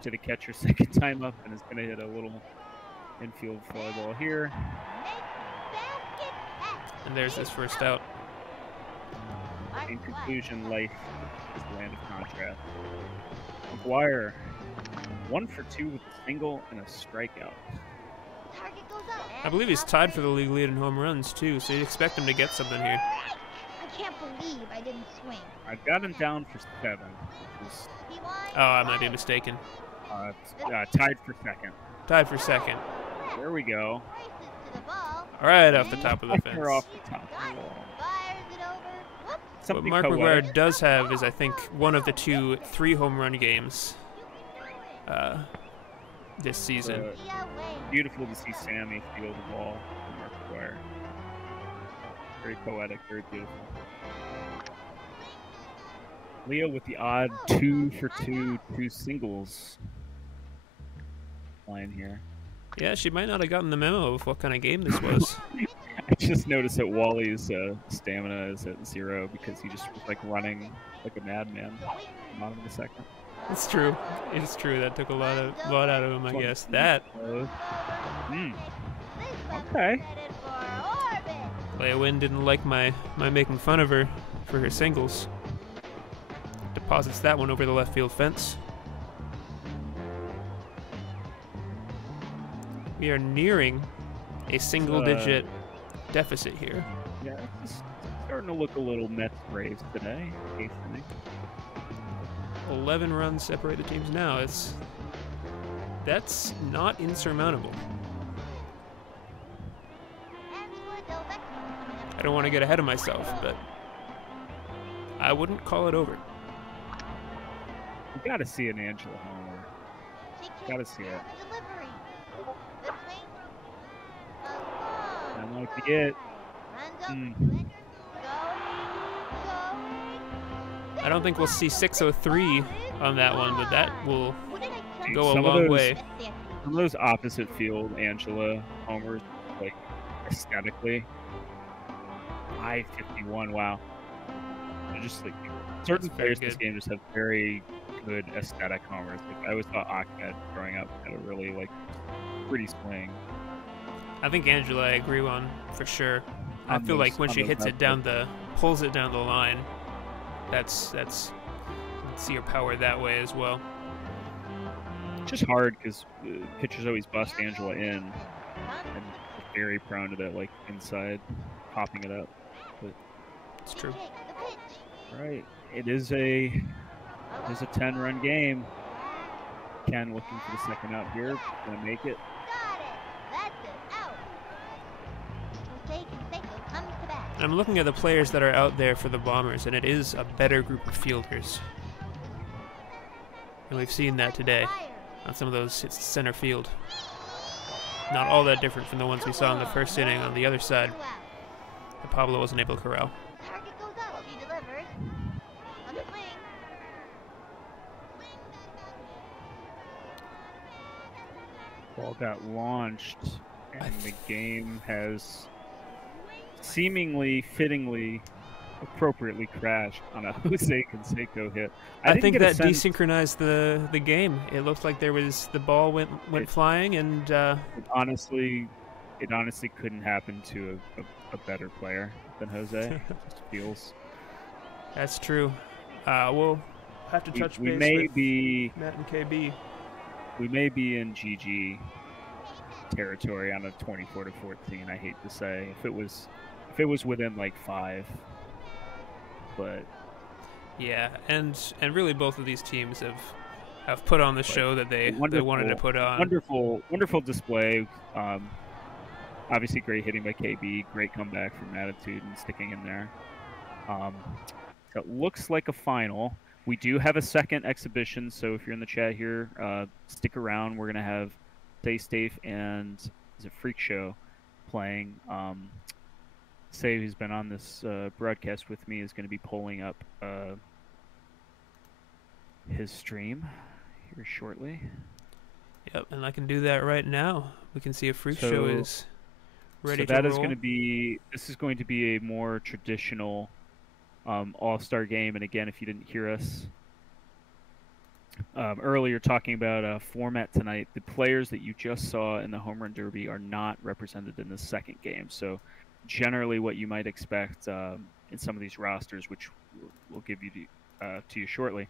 to the catcher second time up, and is going to hit a little infield fly ball here. And there's his first out. In conclusion, life is the land of contrast. McGuire, 1 for 2 with a single and a strikeout. Target goes up. I believe he's tied for the league lead in home runs, too, so you'd expect him to get something here. I can't believe I didn't swing. I've got him down for 7. Which is, He winds, Oh, I might be fire. mistaken. tied for 2nd. Tied for second. There we go. Races to the ball. Right off the top of the fence. We're off the top. Got it. Fires it over. Whoops. What Something Mark poetic. McGuire does have is, I think, one of the 2 3-home run games this season. Yeah, way. Beautiful to see Sammy field the ball from Mark McGuire. Very poetic, very beautiful. Leo with the odd 2 for 2 singles line here. Yeah, she might not have gotten the memo of what kind of game this was. I just noticed that Wally's stamina is at 0 because he just was like running like a madman. Bottom of the second. It's true. It's true. That took a lot out of him, I guess. That Okay. Headed for orbit. Leia Wynn didn't like my making fun of her for her singles. Deposits that one over the left field fence. We are nearing a single-digit deficit here. Yeah, it's starting to look a little Mets Braves today. 8th inning. 11 runs separate the teams now. That's not insurmountable. I don't want to get ahead of myself, but I wouldn't call it over. You gotta see an Angela homer. Gotta see it. That might be it. I don't think we'll see 603 on that one, but that will go a Some of long those- way. Some of those opposite field Angela homers, like aesthetically, 551. Wow. They're just like certain That's very players in this good. game just have very good aesthetic homers. Like I always thought Ahmed growing up had a really like pretty swing. I think Angela, I agree on for sure. I On feel those- like when on she those hits it Mets, pulls it down the line, that's you can see her power that way as well. It's just hard because pitchers always bust Angela in, and they're very prone to that like inside popping it up. It's true. Right, it is a 10-run game. Ken looking for the second out here. Gonna make it. Got it. That's an out. Jose Canseco comes to bat. I'm looking at the players that are out there for the Bombers, and it is a better group of fielders. And we've seen that today on some of those hits to center field. Not all that different from the ones we saw in the first inning on the other side that Pablo wasn't able to corral. Target goes up. She delivers. On the swing. Ball got launched, and the game has seemingly, fittingly, appropriately crashed on a Jose Canseco hit. I didn't think get a that sense- desynchronized the game. It looked like the ball went flying, and It honestly couldn't happen to a better player than Jose. It just feels. that's true. We'll have to touch We base may with be Matt and KB. we may be in GG territory on a 24-14. I hate to say, if it was within like 5, but Yeah, and really both of these teams have put on the show that they wanted to put on. Wonderful display. Obviously, great hitting by KB. Great comeback from Attitude and sticking in there. It looks like a final. We do have a second exhibition, so if you're in the chat here, stick around. We're gonna have Stay Safe and is it Freak Show playing. Say, who's been on this broadcast with me, is going to be pulling up his stream here shortly. Yep, and I can do that right now. We can see if Freak Show is ready to roll. This is going to be a more traditional all-star game. And again, if you didn't hear us earlier talking about format tonight, the players that you just saw in the Home Run Derby are not represented in the second game. So generally what you might expect in some of these rosters, which we'll give you to you shortly,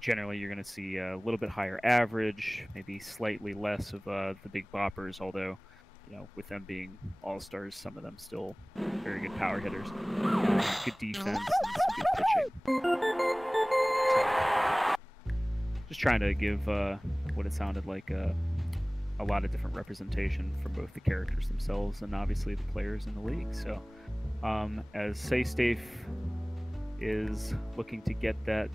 generally you're going to see a little bit higher average, maybe slightly less of the big boppers, although with them being all-stars, some of them still very good power hitters, good defense, and some good pitching. So, just trying to give what it sounded like a lot of different representation from both the characters themselves and obviously the players in the league. So as Say Safe is looking to get that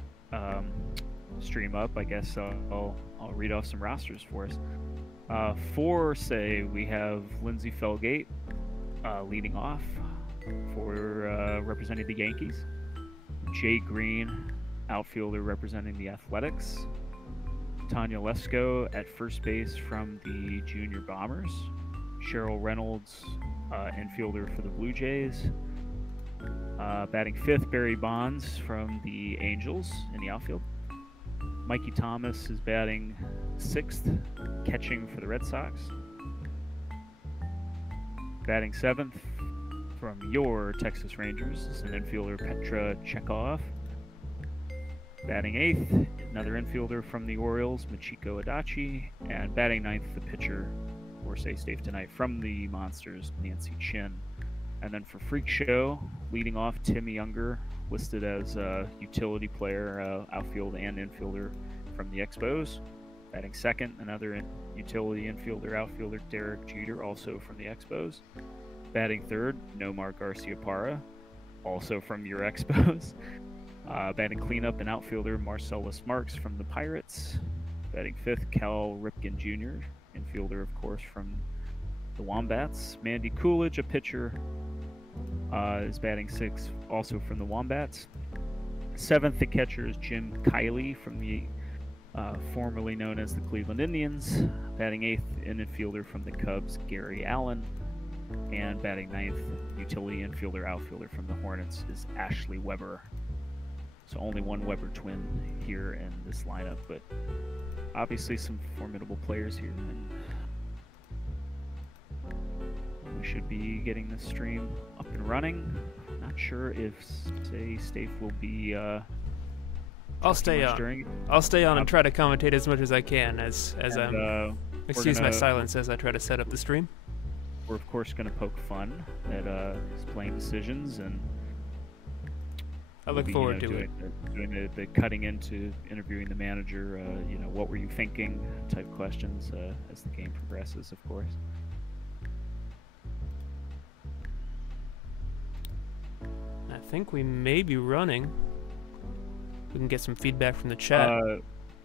stream up, I guess I'll read off some rosters for us. For Say, we have Lindsey Felgate leading off for representing the Yankees. Jay Green, outfielder representing the Athletics. Tanya Lesko at first base from the Junior Bombers. Cheryl Reynolds, infielder for the Blue Jays. Batting fifth, Barry Bonds from the Angels in the outfield. Mikey Thomas is batting sixth, catching for the Red Sox. Batting seventh from your Texas Rangers is an infielder, Petra Chekhov. Batting eighth, another infielder from the Orioles, Michiko Adachi. And batting ninth, the pitcher for Say Safe tonight from the Monsters, Nancy Chin. And then for Freak Show, leading off, Tim Younger, listed as a utility player, outfield and infielder from the Expos. Batting second, another utility infielder, outfielder, Derek Jeter, also from the Expos. Batting third, Nomar Garcia-Parra, also from your Expos. Batting cleanup and outfielder, Marcellus Marks from the Pirates. Batting fifth, Cal Ripken Jr., infielder, of course, from the Wombats. Mandy Coolidge, a pitcher, is batting sixth, also from the Wombats. Seventh, the catcher is Jim Kiley from the formerly known as the Cleveland Indians. Batting eighth, an infielder from the Cubs, Gary Allen. And batting ninth, utility infielder, outfielder from the Hornets is Ashley Weber. So only one Weber twin here in this lineup, but obviously some formidable players here. And we should be getting this stream up and running. Not sure if Say Safe will be. I'll stay on. I'll stay on and try to commentate as much as I can excuse my silence as I try to set up the stream. We're of course going to poke fun at his playing decisions, and I we'll look be, forward to it. doing the cutting into interviewing the manager. What were you thinking? Type questions as the game progresses, of course. I think we may be running. We can get some feedback from the chat.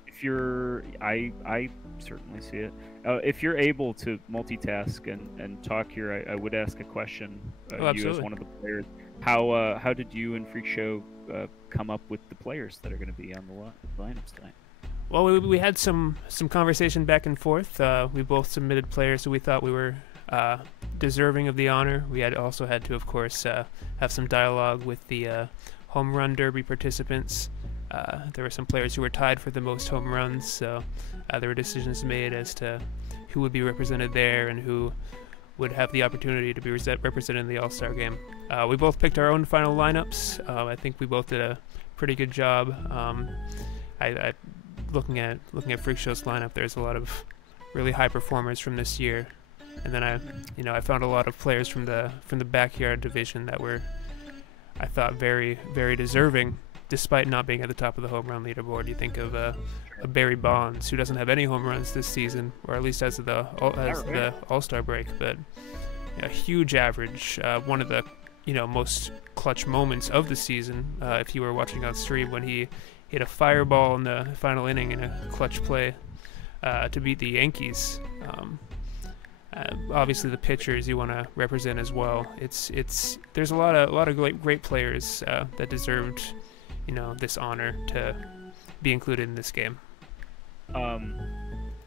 If you're, I certainly see it. If you're able to multitask and talk here, I would ask a question. You as absolutely. one of the players, how did you and Freak Show come up with the players that are going to be on the lineups tonight? Well, we had some conversation back and forth. We both submitted players who we thought we were deserving of the honor. We had also had to, of course, have some dialogue with the home run derby participants. There were some players who were tied for the most home runs, so there were decisions made as to who would be represented there and who would have the opportunity to be represented in the All-Star game. We both picked our own final lineups. I think we both did a pretty good job. Looking at Freak Show's lineup, there's a lot of really high performers from this year, and then I found a lot of players from the backyard division that were, I thought, very, very deserving, despite not being at the top of the home run leaderboard. You think of a Barry Bonds, who doesn't have any home runs this season, or at least as the All-Star break, but a huge average. One of the most clutch moments of the season, if you were watching on stream, when he hit a fireball in the final inning in a clutch play to beat the Yankees. Obviously, the pitchers you want to represent as well. There's a lot of great players that deserved this honor to be included in this game.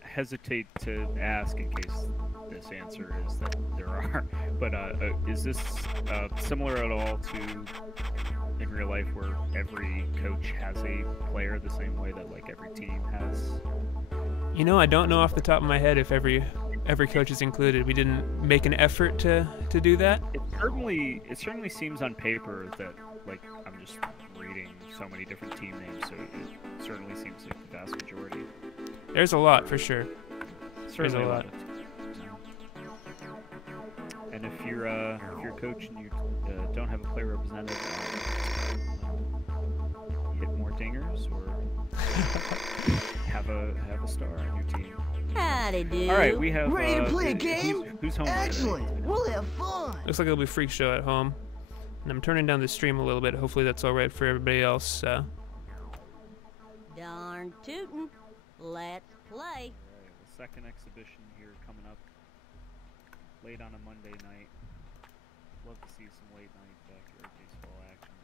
Hesitate to ask in case this answer is that there are, but is this similar at all to in real life where every coach has a player the same way that like every team has? I don't know off the top of my head if every coach is included. We didn't make an effort to do that. It certainly seems on paper that, like, I'm just reading so many different team names, so it certainly seems like the vast majority. There's a lot for sure. There's a lot. And if you're a coach and you don't have a player represented, you hit more dingers or have a star on your team. Howdy, dude. All right, we have Ready to play a game? Who's home? Excellent. We'll have fun. Looks like it'll be Freak Show at home. And I'm turning down the stream a little bit. Hopefully that's all right for everybody else. Darn tootin'. Let's play. All right, the second exhibition here coming up late on a Monday night. Love to see some late night backyard baseball action.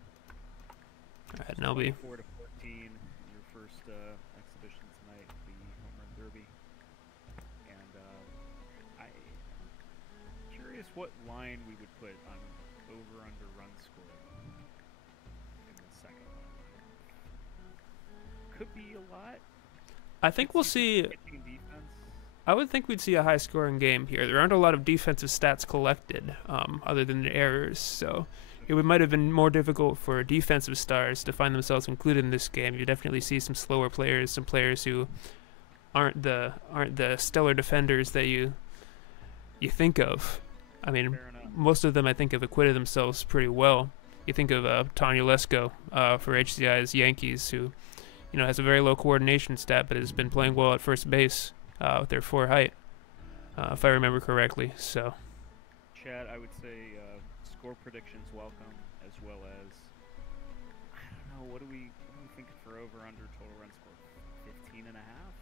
All right, and I'll be 4 to 14. Your first exhibition tonight, the home run derby. And I'm curious what line we would put on over/under run score in the second one. Could be a lot. I think we'll see. I would think we'd see a high-scoring game here. There aren't a lot of defensive stats collected, other than the errors, so it might have been more difficult for defensive stars to find themselves included in this game. You definitely see some slower players, some players who aren't the stellar defenders that you think of. I mean, most of them I think have acquitted themselves pretty well. You think of Tanya Lesko for HCI's Yankees, who has a very low coordination stat, but has been playing well at first base with their 4 height, if I remember correctly. So, Chad, I would say score predictions welcome, as well as, I don't know, what are we thinking for over/under total run score? 15 and a half,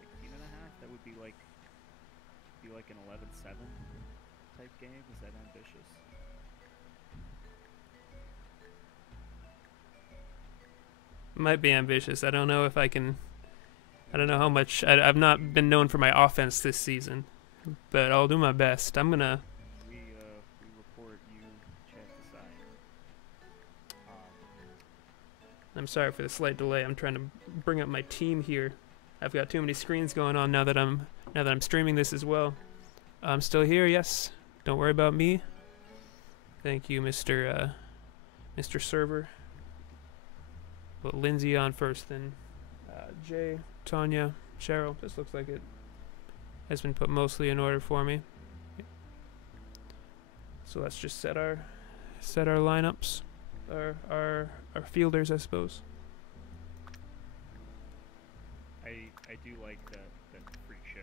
16 and a half. That would be like an 11-7 type game. Is that ambitious? might be ambitious. I don't know if I can. I don't know how much. I've not been known for my offense this season, but I'll do my best. I'm gonna. We report, you chat decide. I'm sorry for the slight delay. I'm trying to bring up my team here. I've got too many screens going on now that I'm streaming this as well. I'm still here. Yes. Don't worry about me. Thank you, Mr. Server. Put Lindsay on first, then Jay, Tanya, Cheryl. This looks like it has been put mostly in order for me. So let's just set our lineups. our fielders, I suppose. I do like that freak show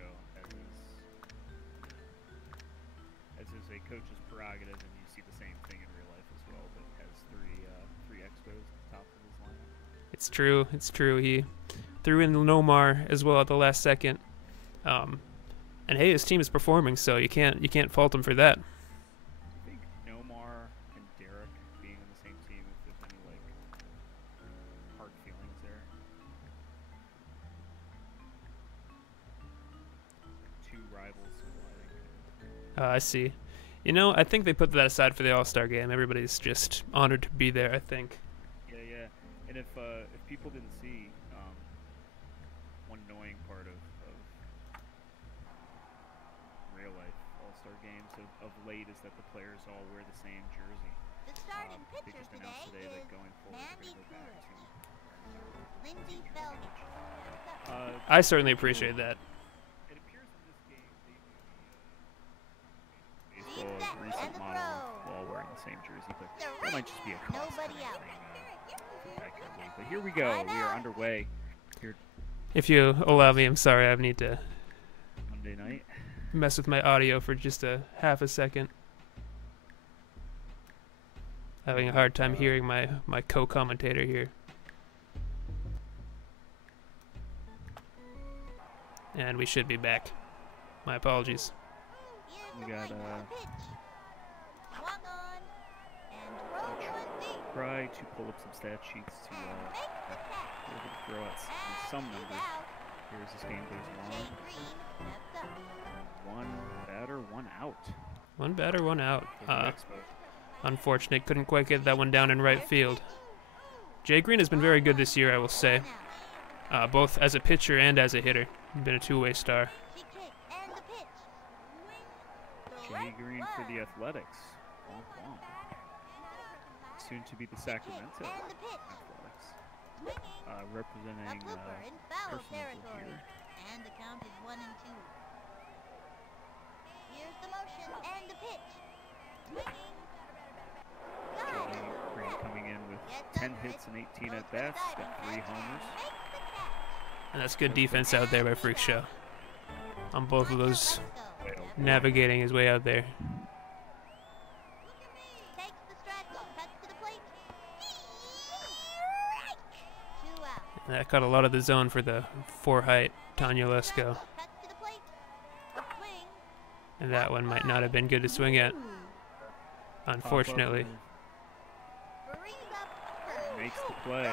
as is a coach's prerogative, and you see the same thing in real life as well. But has three expos at the top of his lineup. It's true. It's true. He threw in Nomar as well at the last second. And hey, his team is performing, so you can't fault him for that. I think Nomar and Derek being on the same team, if there's any like hard feelings there. Two rivals colliding. I see. You know, I think they put that aside for the All-Star game. Everybody's just honored to be there, I think. Yeah. And if people didn't see, one annoying part of real life All-Star games of late is that the players all wear the same jersey. The starting They pitcher just today announced today that is going forward Mandy they're going to go back to Lindsey Belger. I certainly appreciate that. It appears in this game they baseball Set recent and the model throw. all wearing the same jersey, but The that might just be a cost Nobody kind of out. thing, for the backyard league. But here we go. We are underway here If you allow me, I'm sorry. I need to Monday night. mess with my audio for just a half a second. Having a hard time hearing my co-commentator here. And we should be back. My apologies. We got Swung on and throw one deep. try to pull up some stat sheets to be able to throw out some numbers. Here's this game goes Jay on. Green steps up. One batter, one out. One batter, one out. For the Expos. Unfortunate, couldn't quite get that one down in right field. Jay Green has been very good this year, I will say. Both as a pitcher and as a hitter. Been a two-way star. She kicked and the pitch. Jay Green for the Athletics. Womp womp. Soon to be the Sacramento And the pitch. Athletics. Swinging. Representing A blooper in foul personal territory. here. And the count is 1 and 2. Here's the motion and the pitch. Swinging. Jay Go. Green coming in with Gets 10 under hits it. and 18 Goes at for the bats. diving Got 3 catch homers. and makes the catch. And that's good defense out there by Freak Show. On both of those, Let's go. navigating his way out there. Takes the stretch. Cuts to the plate. Strike. 2 out. And that caught a lot of the zone for the 4-height Tanya Lesko. Cuts to the plate. A swing. And that one might not have been good to swing at, unfortunately. Frees up. Makes the play.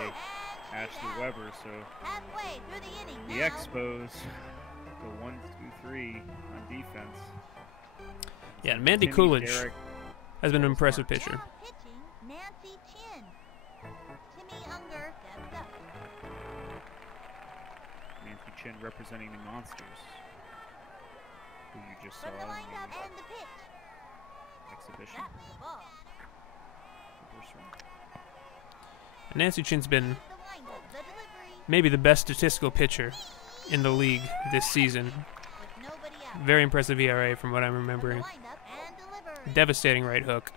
And she's Ashley out. Weber. So Halfway through the inning the now. Expos go 1, 2, 3 on defense. Yeah, and Mandy Timmy, Coolidge Derek, has been an impressive pitcher. Now pitching Nancy Chin. Timmy Unger steps up. Nancy Chin representing the Monsters, who you just saw From the in windup the and the pitch. exhibition. That was the ball. The first one. Nancy Chin's been The windup, the delivery maybe the best statistical pitcher in the league this season. with nobody out. Very impressive ERA from what I'm From the remembering. windup and delivered. Devastating right hook.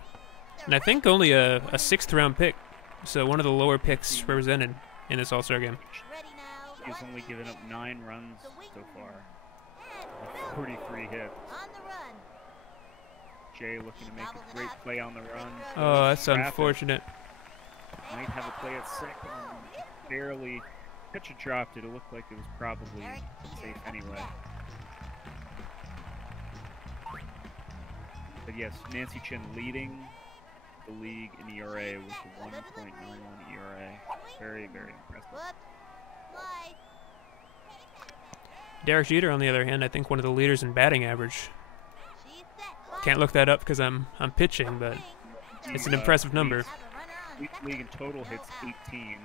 And I think only a 6th round pick. So one of the lower picks represented in this All-Star game. Ready now. He's One, only two, given up 9 runs the wing. so far, and with 43 hits. on the run. Jay looking to make Gobbles a it great up. play on the run. Oh, that's Traffic. unfortunate. Might have a play at second. Barely. Pitcher dropped it. It looked like it was probably Eric Teeter safe up to anyway. bat. But yes, Nancy Chin leading the league in ERA with a 1.91 ERA. Very, very impressive. Whoops. Slide. Derek Jeter, on the other hand, I think one of the leaders in batting average. She's set. Can't look that up because I'm pitching, but it's an impressive number. Have a runner on Leads the league in total No hits out. 18.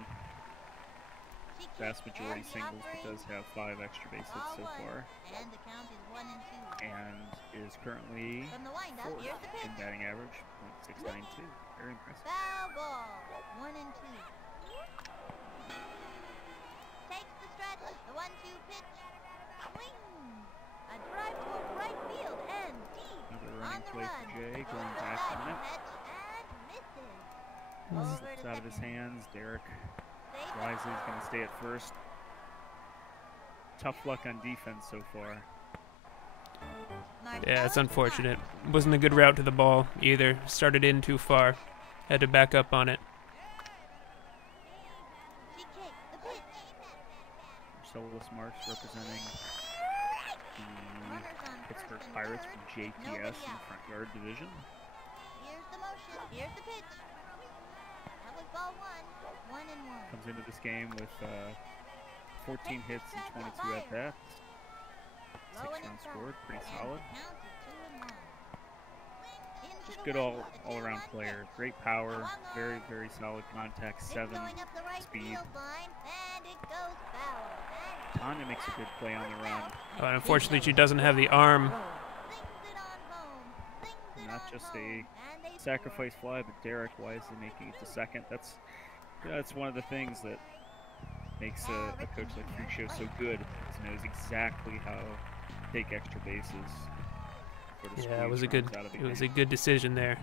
She Vast kicked majority and the singles, but offering. does have 5 extra base hits Ball so one. far. And the count is 1 and 2. And is currently From the windup, fourth here's the in pitch. batting average, .692. Very impressive. Foul ball. 1 and 2. Takes the stretch. The 1-2 pitch. Swing. A drive toward right field and deep. Another On running the play run. for Jay, Goes going the back on diving it. catch and misses. Slips out of his hands. Derek wisely is going to stay at first. Tough luck on defense so far. Yeah, it's unfortunate. Wasn't a good route to the ball either. Started in too far. Had to back up on it. Marcellus Marks representing the Pittsburgh Pirates from JPS in the front yard division. Here's the motion. Here's the pitch. That was ball one. 1-1. Comes into this game with 14 hits and 22 at-bats. 6 runs scored, pretty solid. Just good all-around player. Great power, very, very solid contact, 7 speed. Tanya makes a good play on the run. Oh, and unfortunately, she doesn't have the arm. Not just a sacrifice fly, but Derek wisely making it to second. That's one of the things that makes a coach like Freak Show so good. He knows exactly how to take extra bases. Yeah, it was a good decision there.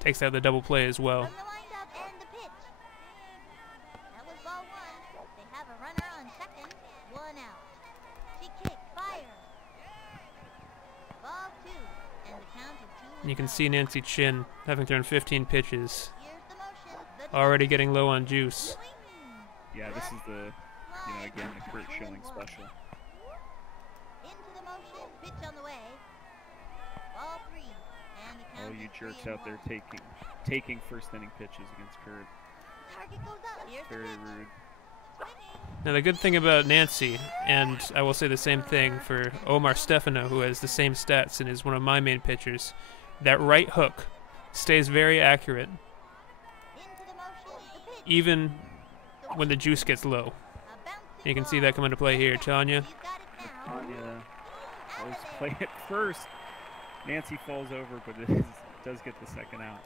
Takes out the double play as well. You can see Nancy Chin, having thrown 15 pitches, already getting low on juice. Yeah, this is the, again, the Kurt Schilling special. All you jerks out there taking first inning pitches against Kurt. Very rude. Now the good thing about Nancy, and I will say the same thing for Omar Stefano, who has the same stats and is one of my main pitchers, that right hook stays very accurate, even when the juice gets low. You can see that come into play here. Tanya. Tanya goes to play it first. Nancy falls over, but it does get the second out.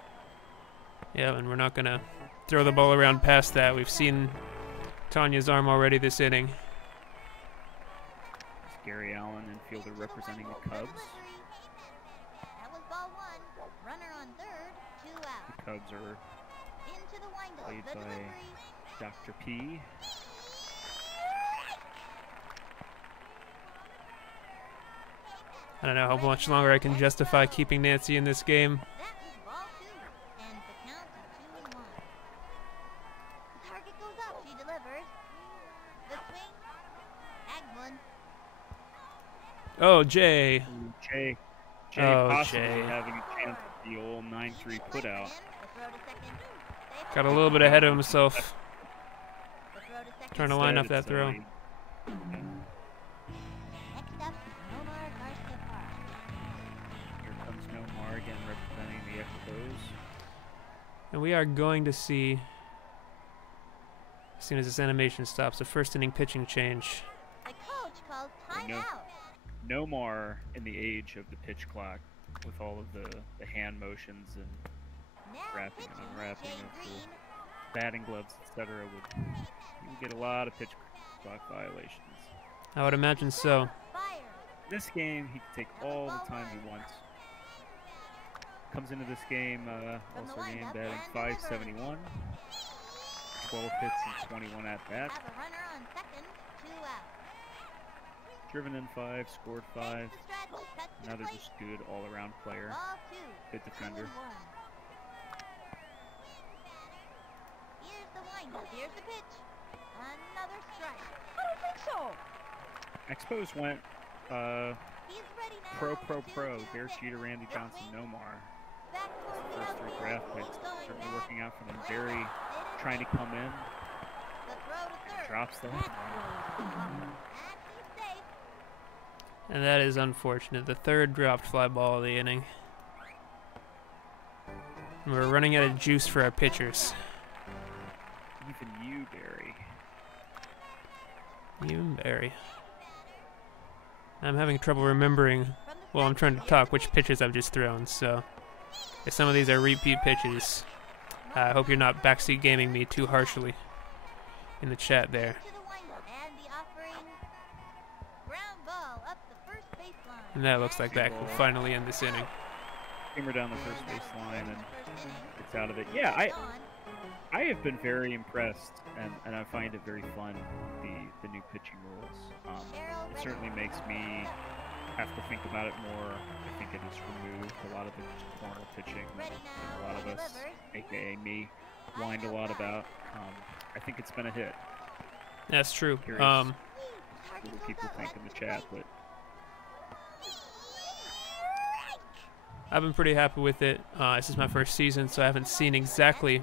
Yeah, and we're not going to throw the ball around past that. We've seen Tanya's arm already this inning. It's Gary Allen, infielder representing the Cubs. The Cubs are played by Dr. P. I don't know how much longer I can justify keeping Nancy in this game. Oh, Jay. Jay Oh, possibly Jay. having a chance at the old 9-3 putout. Got a little bit ahead of himself. Trying to line up that throw. Here comes Nomar again representing the Expos. And we are going to see, as soon as this animation stops, a first inning pitching change. Nomar in the age of the pitch clock, with all of the hand motions and wrapping and unwrapping of the batting gloves, etc., would get a lot of pitch clock violations. I would imagine so. This game, he can take all the time he wants. Comes into this game, also game batting .571, 12 hits and 21 at bat. Driven in 5, scored 5. Another just good all-around player. Good defender. Here's the pitch. Another strike. I don't think so. Expos went pro. Derek Jeter, Randy Johnson, Nomar. The first 3 draft picks. Certainly working out for them. Barry trying to come in. Drops that. And that is unfortunate. The third dropped fly ball of the inning. And we're running out of juice for our pitchers. Even you, Barry. Even Barry. I'm having trouble remembering while I'm trying to talk which pitches I've just thrown, so if some of these are repeat pitches, I hope you're not backseat gaming me too harshly in the chat there. And that looks like that will finally end this inning. Hammer down the first base line, and it's out of it. Yeah, I have been very impressed, and I find it very fun, the new pitching rules. It certainly makes me have to think about it more. I think it has removed a lot of the corner pitching that a lot of us, aka me, whined a lot about. I think it's been a hit. That's true. Curious what people think in the chat, but I've been pretty happy with it. This is my first season, so I haven't seen exactly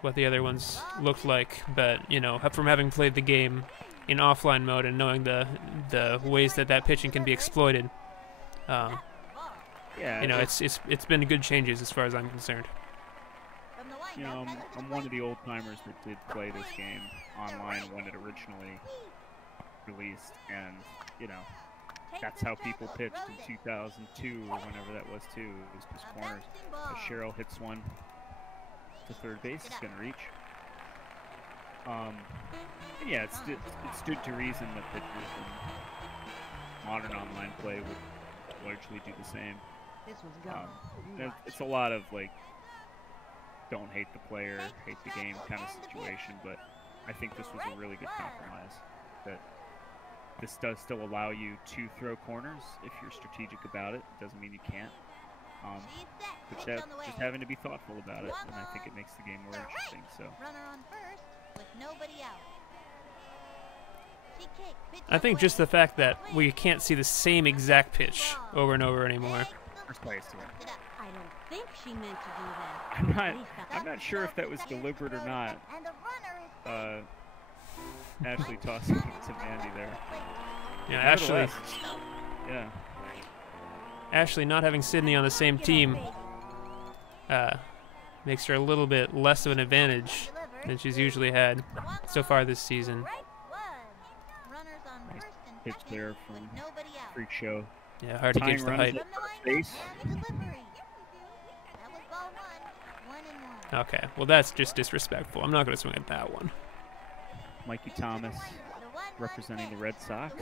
what the other ones looked like. But you know, from having played the game in offline mode and knowing the ways that pitching can be exploited, yeah, you know, it's been good changes as far as I'm concerned. You know, I'm one of the old timers that did play this game online when it originally released, and you know, that's how people pitched in 2002 or whenever that was too. It was just corners. As Cheryl hits one to third base, it's gonna reach. And yeah, it stood to reason that pitchers in modern online play would largely do the same. It's a lot of like, don't hate the player, hate the game kind of situation, but I think this was a really good compromise. That this does still allow you to throw corners if you're strategic about it. It doesn't mean you can't. But just having to be thoughtful about it, and I think it makes the game more interesting. So. I think just the fact that we can't see the same exact pitch over and over anymore. I don't think she meant to do that. I'm not sure if that was deliberate or not. Ashley tossing it to Mandy there. Yeah, Ashley. Yeah. Ashley not having Sydney on the same team makes her a little bit less of an advantage than she's usually had so far this season. Nice pitch there from Freak Show. Yeah, hard to gauge the height. Okay, well that's just disrespectful. I'm not going to swing at that one. Mikey Thomas representing the Red Sox.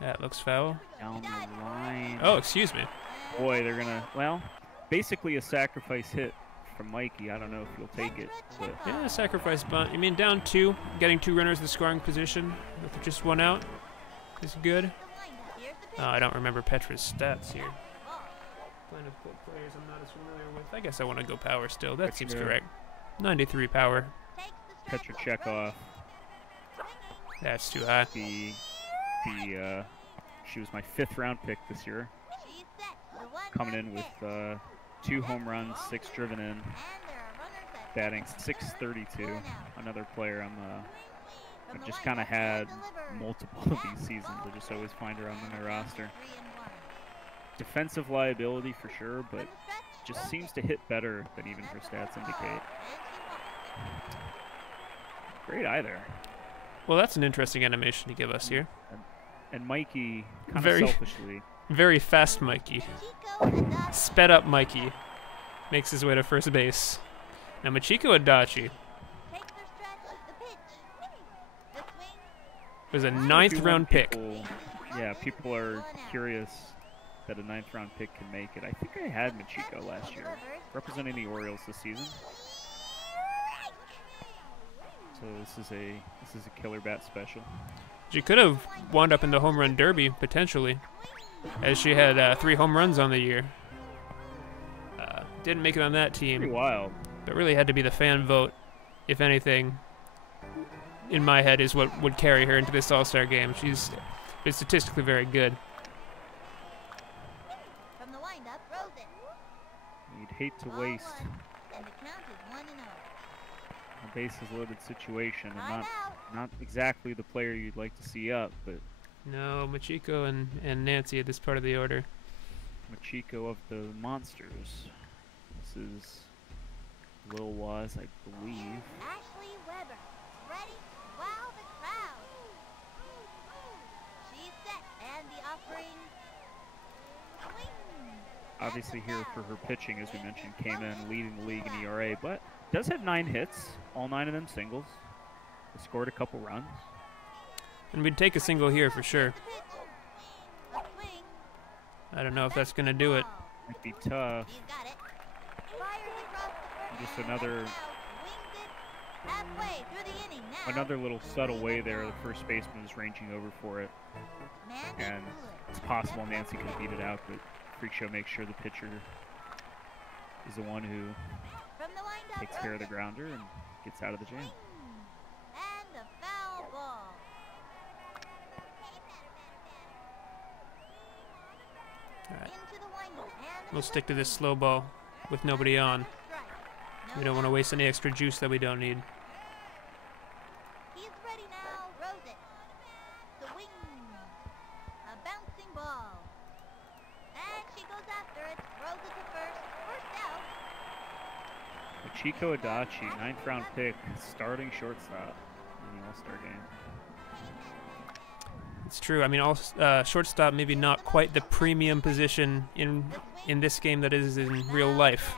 That looks foul. Down the line. Oh, excuse me. Boy, they're going to, well, basically a sacrifice hit from Mikey. I don't know if he'll take it. But yeah, sacrifice bunt. You mean down 2, getting 2 runners in the scoring position with just 1 out is good. I don't remember Petra's stats here. Line of players I'm not as familiar with. I guess I want to go power still. That seems correct. 93 power. Petra Chekhov. That's too high. She was my 5th round pick this year. Coming in with 2 home runs, 6 driven in, batting .632. Another player I've just kind of had multiple of these seasons. I just always find her on my roster. Defensive liability for sure, but just seems to hit better than even her stats indicate. Great eye there. Well, that's an interesting animation to give us here. And Mikey, kind of selfishly. Very fast Mikey. Sped up Mikey makes his way to first base. Now Machiko Adachi was a 9th round pick. Yeah, people are curious that a 9th round pick can make it. I think I had Machiko last year, representing the Orioles this season. So this is a killer bat special. She could have wound up in the home run derby potentially, as she had 3 home runs on the year. Didn't make it on that team. Pretty wild. But really had to be the fan vote, if anything. In my head, is what would carry her into this All-Star game. She's been statistically very good. You'd hate to waste a bases-loaded situation, and not exactly the player you'd like to see up, but no, Machiko and Nancy at this part of the order. Machiko of the Monsters. This is Lil Waz, I believe. Ashley Weber, ready? Wow the crowd. She's set, and the offering. Obviously here for her pitching, as we mentioned, came in leading the league in ERA, but does have 9 hits, all 9 of them singles. Scored a couple runs. And we'd take a single here for sure. I don't know if that's going to do it. Might be tough. He's got it. Fires across the first. Just another Wings it halfway through the inning now. another little subtle way there. The first baseman was ranging over for it, Mandy and Coolidge. it's possible Nancy could beat it out, but Freak Show makes sure the pitcher is the one who From the windup, takes care of the grounder and gets out of the jam. and a foul ball. All right. Into the windup, and We'll stick to this slow ball with nobody on. strike. We don't want to waste any extra juice that we don't need. He's ready now. Rose it. The wing. A bouncing ball. And she goes after it. Throws it to first. First out. Chico Adachi, 9th round pick, starting shortstop in the All-Star game. It's true. I mean, shortstop maybe not quite the premium position in this game that is in real life,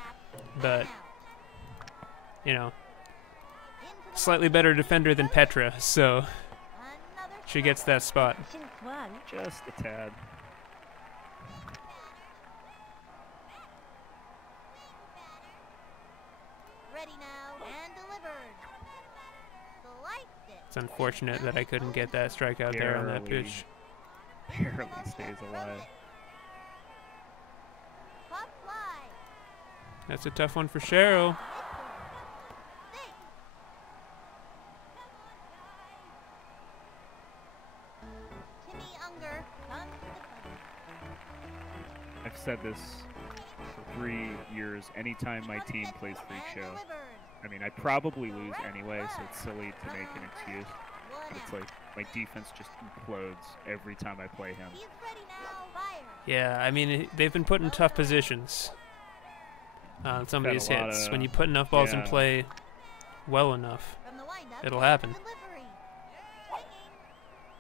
but you know, slightly better defender than Petra, so she gets that spot. Just a tad. Ready now and delivered. Sliced it. It's unfortunate that I couldn't get that strikeout there on that Barely. pitch. Barely stays alive. Pop fly. That's a tough one for Cheryl. Safe. Timmy Unger comes to the plate. I've said this for 3 years. Anytime my team plays Freak And Show, delivered. I mean, I probably lose anyway, so it's silly to make an excuse. One But it's out. like my defense just implodes every time I play him. He's ready now. Fire. Yeah, I mean, they've been put in tough positions on some of Had a these lot hits. of- When you put enough balls in yeah. play well enough, From the windup. it'll happen. Delivery. Swinging.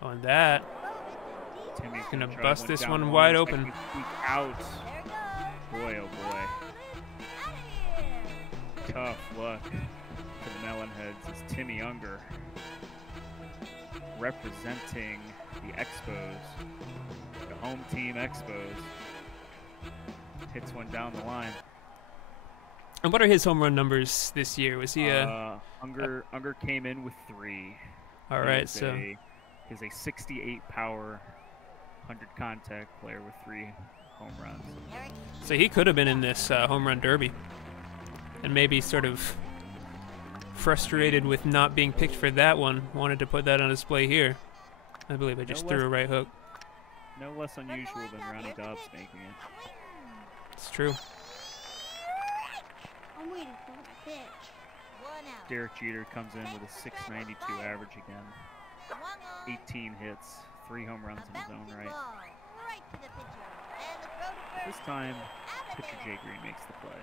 Oh, and that, Throws it to deep Timmy's left. Gonna drive bust this down one the wide line, open. second peek out. There it goes. Boy, oh boy. Out of here. Tough luck for the Melonheads as Timmy Unger, representing the Expos, the home team Expos, hits one down the line. and what are his home run numbers this year? Was he Unger came in with 3. all right? So He's a 68 power, 100 contact player with 3 home runs. Eric. so he could have been in this home run derby, and maybe sort of frustrated with not being picked for that one, wanted to put that on display here. I believe I just No threw less- a right hook. No less unusual than Ronnie Dobbs making it. It's true. I'm waiting for the pitch. One out. Derek Jeter comes in with a 692 average again. Swung on. 18 hits, 3 home runs A in his own bouncing right. ball. Right to the pitcher. And the throw to This first. time, Out of pitcher there. Jay Green makes the play.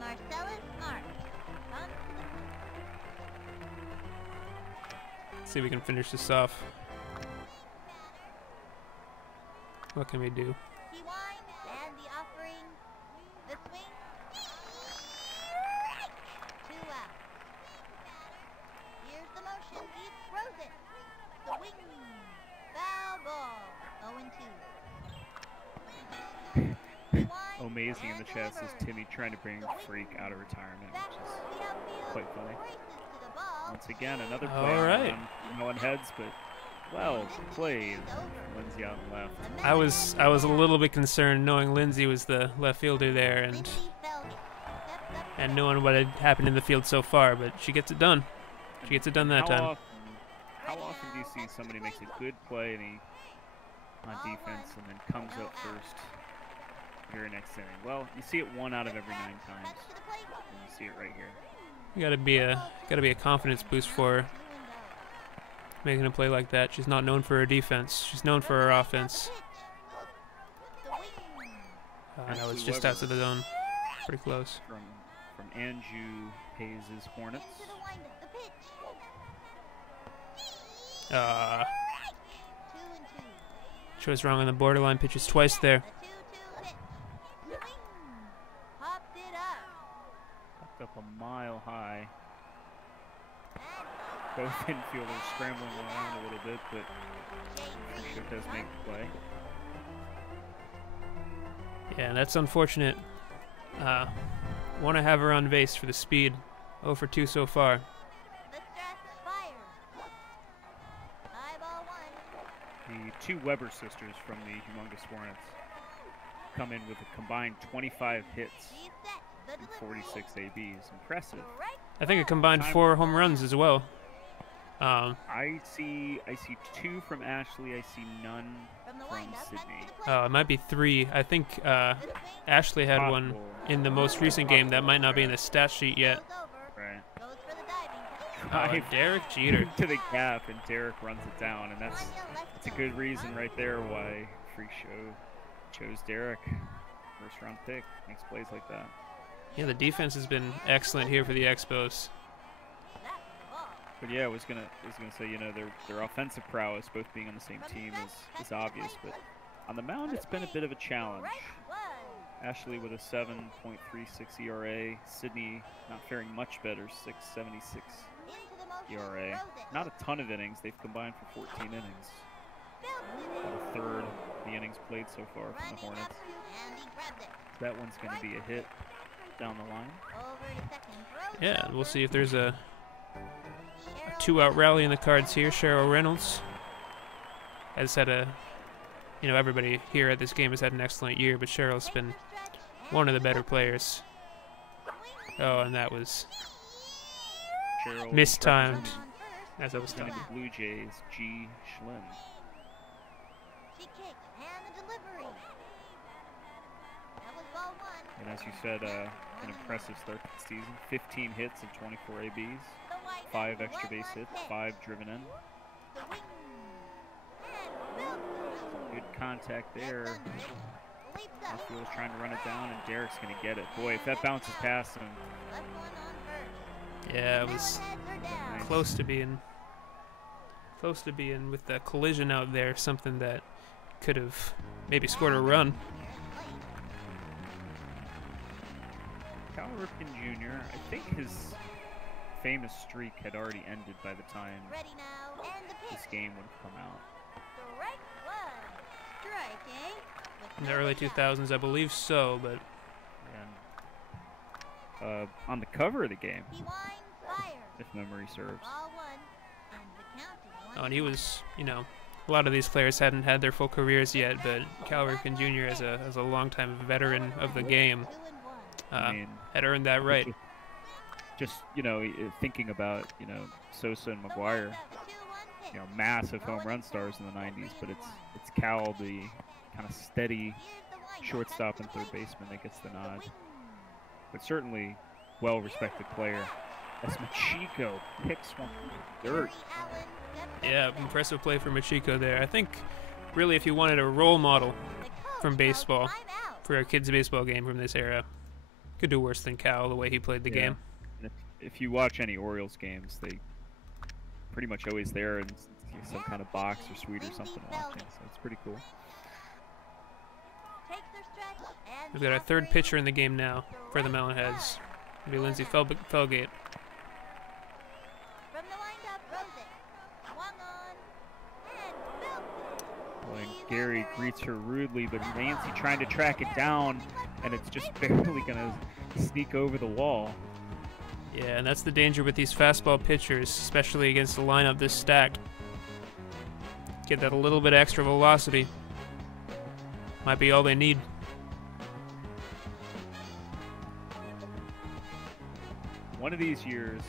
Marcellus Mark comes to the plate. See if we can finish this off. What can we do? He winds and the offering. The swing. 2 out. Here's the motion. He throws it. The wing. Foul ball. 0-2. He winds Amazing in the and chat says delivers. Timmy trying to bring Freak out of retirement, Back which to is the outfield. quite funny. Races to the ball. Once again another All play right. on no one heads, but well played. Lindsay out and left. I was a little bit concerned knowing Lindsay was the left fielder there and knowing what had happened in the field so far, but she gets it done. She gets it done that time. How often do you see somebody makes a good play on defense and then comes up first very next inning? Well, you see it 1 out of every 9 times, and you see it right here. Gotta be a confidence boost for her, making a play like that. She's not known for her defense. She's known for her offense. No, it's just outside the zone. Pretty close. From Anju Hayes' Hornets. Chose wrong on the borderline pitches twice there. Popped up a mile high. Both infielders scrambling around a little bit, but Fisher does make the play. Yeah, that's unfortunate. Want to have her on base for the speed. 0 for 2 so far. The stretch fires. High ball one. The two Weber sisters from the Humongous Hornets come in with a combined 25 hits She's set. The and delivery. 46 ABs. Impressive. Strike I think a combined 4 home runs as well. I see 2 from Ashley. I see none from the from windup. Back Sydney. to the plate. It might be 3. I think The swing Ashley had one Possible. in the most recent game that might not be in the stat sheet yet. goes over. Right. Goes for the diving catch. Derek Jeter. To the gap, and Derek runs it down, and that's That's a good reason right there why Freak Show chose Derek. First round pick, makes plays like that. Yeah, the defense has been excellent here for the Expos. But yeah, I was gonna say, you know, their offensive prowess, both being on the same team, is obvious. But on the mound, it's been a bit of a challenge. Ashley with a 7.36 ERA. Sydney not faring much better, 6.76 ERA. Not a ton of innings. They've combined for 14 innings. About a third of the innings played so far from the Hornets. That one's going to be a hit down the line. Yeah, we'll see if there's a 2-out rally in the cards here. Cheryl Reynolds has had everybody here at this game has had an excellent year, but Cheryl's been one of the better players. Oh, and that was Cheryl mistimed, as I was representing talking. the Blue Jays, G. Schlim. She kicked and the delivery. That was ball one. And as you said, an impressive start to the season. 15 hits and 24 ABs. The windup, 5 extra base 1-1 hits, pitch. 5 driven in. The wing. And Bill Good contact there. leaps up. Outfield's trying to run it down, and Derek's going to get it. Boy, if that bounces past him, Left one on first. Yeah, it was Melonheads are down. close to being with the collision out there, something that could have maybe scored a run. Cal Ripken Jr., I think his famous streak had already ended by the time Ready now, and the pitch. this game would have come out. Strike one. Striking. With In the no early way out. 2000s, I believe so, but And on the cover of the game, He winds fire. if memory serves. Ball one. And the count is and he was, a lot of these players hadn't had their full careers yet, but Cal Ripken Jr. as a longtime veteran of the game 2-1. I mean, had earned that right. just thinking about Sosa and McGuire, 2-1 pitch. massive home run stars in the 90s, but it's Cal, the kind of steady Here's the windup. shortstop and Back to third the plate. baseman that gets the The nod. wing. But certainly well-respected player. As Machiko picks one from the dirt. Barry Allen steps Yeah, up. impressive play for Machiko there. I think, really, if you wanted a role model The coach from calls baseball timeout. for a kids' baseball game from this era, could do worse than Cal, the way he played the Yeah. game. And if you watch any Orioles games, they pretty much always there in some kind of box or suite or something watching, so it's pretty cool. Takes their stretch and We've got our third pitcher in the game now for the Melonheads. It'll be Lindsay Felgate. From the windup, throws it. Swung on and belted. Boy, and Gary greets her rudely, but Nancy trying to track it down, and it's just barely going to sneak over the wall. Yeah, and that's the danger with these fastball pitchers, especially against a lineup this stacked. Get that a little bit extra velocity. Might be all they need. One of these years,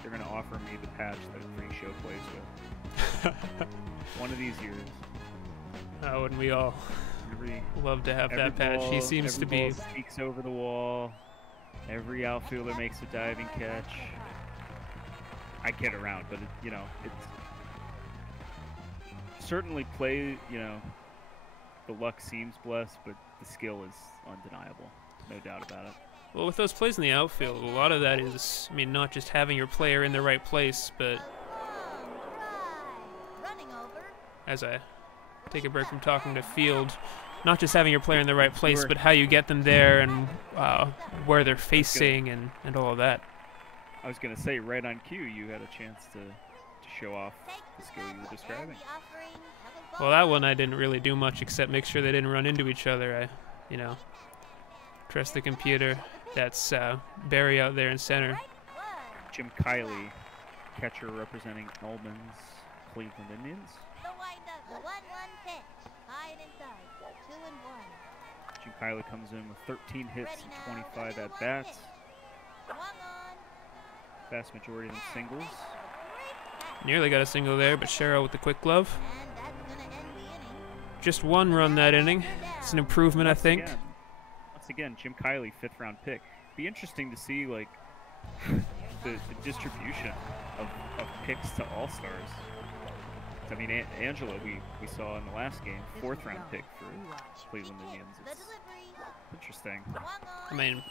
they're going to offer me the patch that Free Show plays with. One of these years. Wouldn't we all Every love to have every that patch? He ball- seems to every be. ball sneaks over the wall. Every outfielder makes a diving catch. I kid around, but it's certainly play. The luck seems blessed, but the skill is undeniable, no doubt about it. Well, with those plays in the outfield, a lot of that is, not just having your player in the right place, but Running over. as I take a break from talking to field, not just having your player in the right place, Sure. but how you get them there and where they're facing and all of that. I was going to say, right on cue, you had a chance to show off the skill you were describing. Well, that one I didn't really do much except make sure they didn't run into each other. you know, trust the computer. That's Barry out there in center. Jim Kiley, catcher representing Elman's Cleveland Indians. The windup, the 1-1 pitch. High and inside. 2-1. Jim Kiley comes in with 13 hits Ready and now, 25 the 1-1 at-bats. pitch. Swung on. Vast majority of them singles. Nearly got a single there, but Cheryl with the quick glove. And that's gonna end the inning. Just one run that inning. It's an improvement, I think. Once again, Jim Kiley, 5th-round pick. Be interesting to see like the distribution of picks to all-stars. I mean, Angela, we saw in the last game, 4th-round pick for Cleveland Indians. The It's delivery. interesting. Swung I on. mean,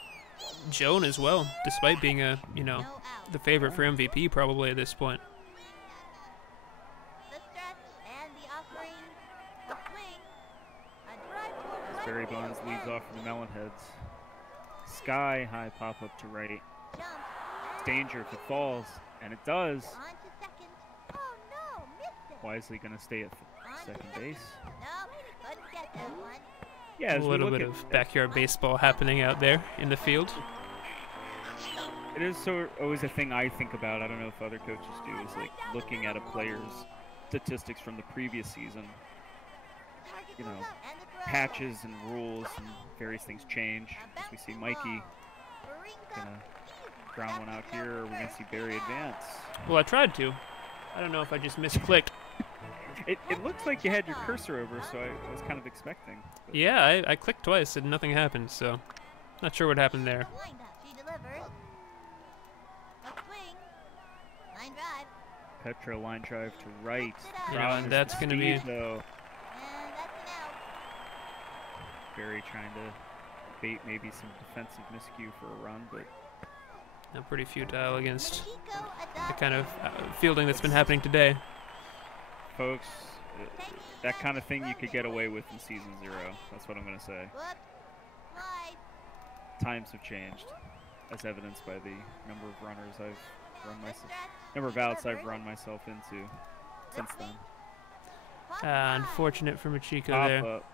Joan as well, despite being a, you know, No out. the favorite for MVP probably at this point. The stretch and the offering. The swing. A drive toward As Barry right Bonds field. leads off for the Melonheads. Sky high pop-up to right. Jump. It's danger if it falls, and it does. On to second. Oh no, missed it. Wisely going to stay at On to second base. No, couldn't get that one. Yeah, A as we little look bit at- of backyard baseball happening out there in the field. It is always a thing I think about. I don't know if other coaches do. Is like looking at a player's statistics from the previous season. Target You goes know, up and the throw. patches and rules and various things change. As we see Mikey Brings gonna up easy. ground one out here, or we're gonna see Barry advance. Well, I tried to. I don't know if I just misclicked. It looks like you had your cursor over, so I was kind of expecting. But Yeah, I clicked twice and nothing happened, so not sure what happened there. Wind up. She delivers. A swing. Line drive. Petra line drive to right. You know, Crowd and is that's the gonna be- speed, though. And that's an out. Barry trying to bait maybe some defensive miscue for a run, but Now pretty futile against Chico the adopts. kind of fielding that's been happening today. folks, that kind of thing you could get away with in season 0. That's what I'm going to say. Whoops. Slide. Times have changed, as evidenced by the number of runners I've run The myself, stretch. number of outs I've Delivery. run myself into since then. Pop fly. Unfortunate for Machiko Pop there. up.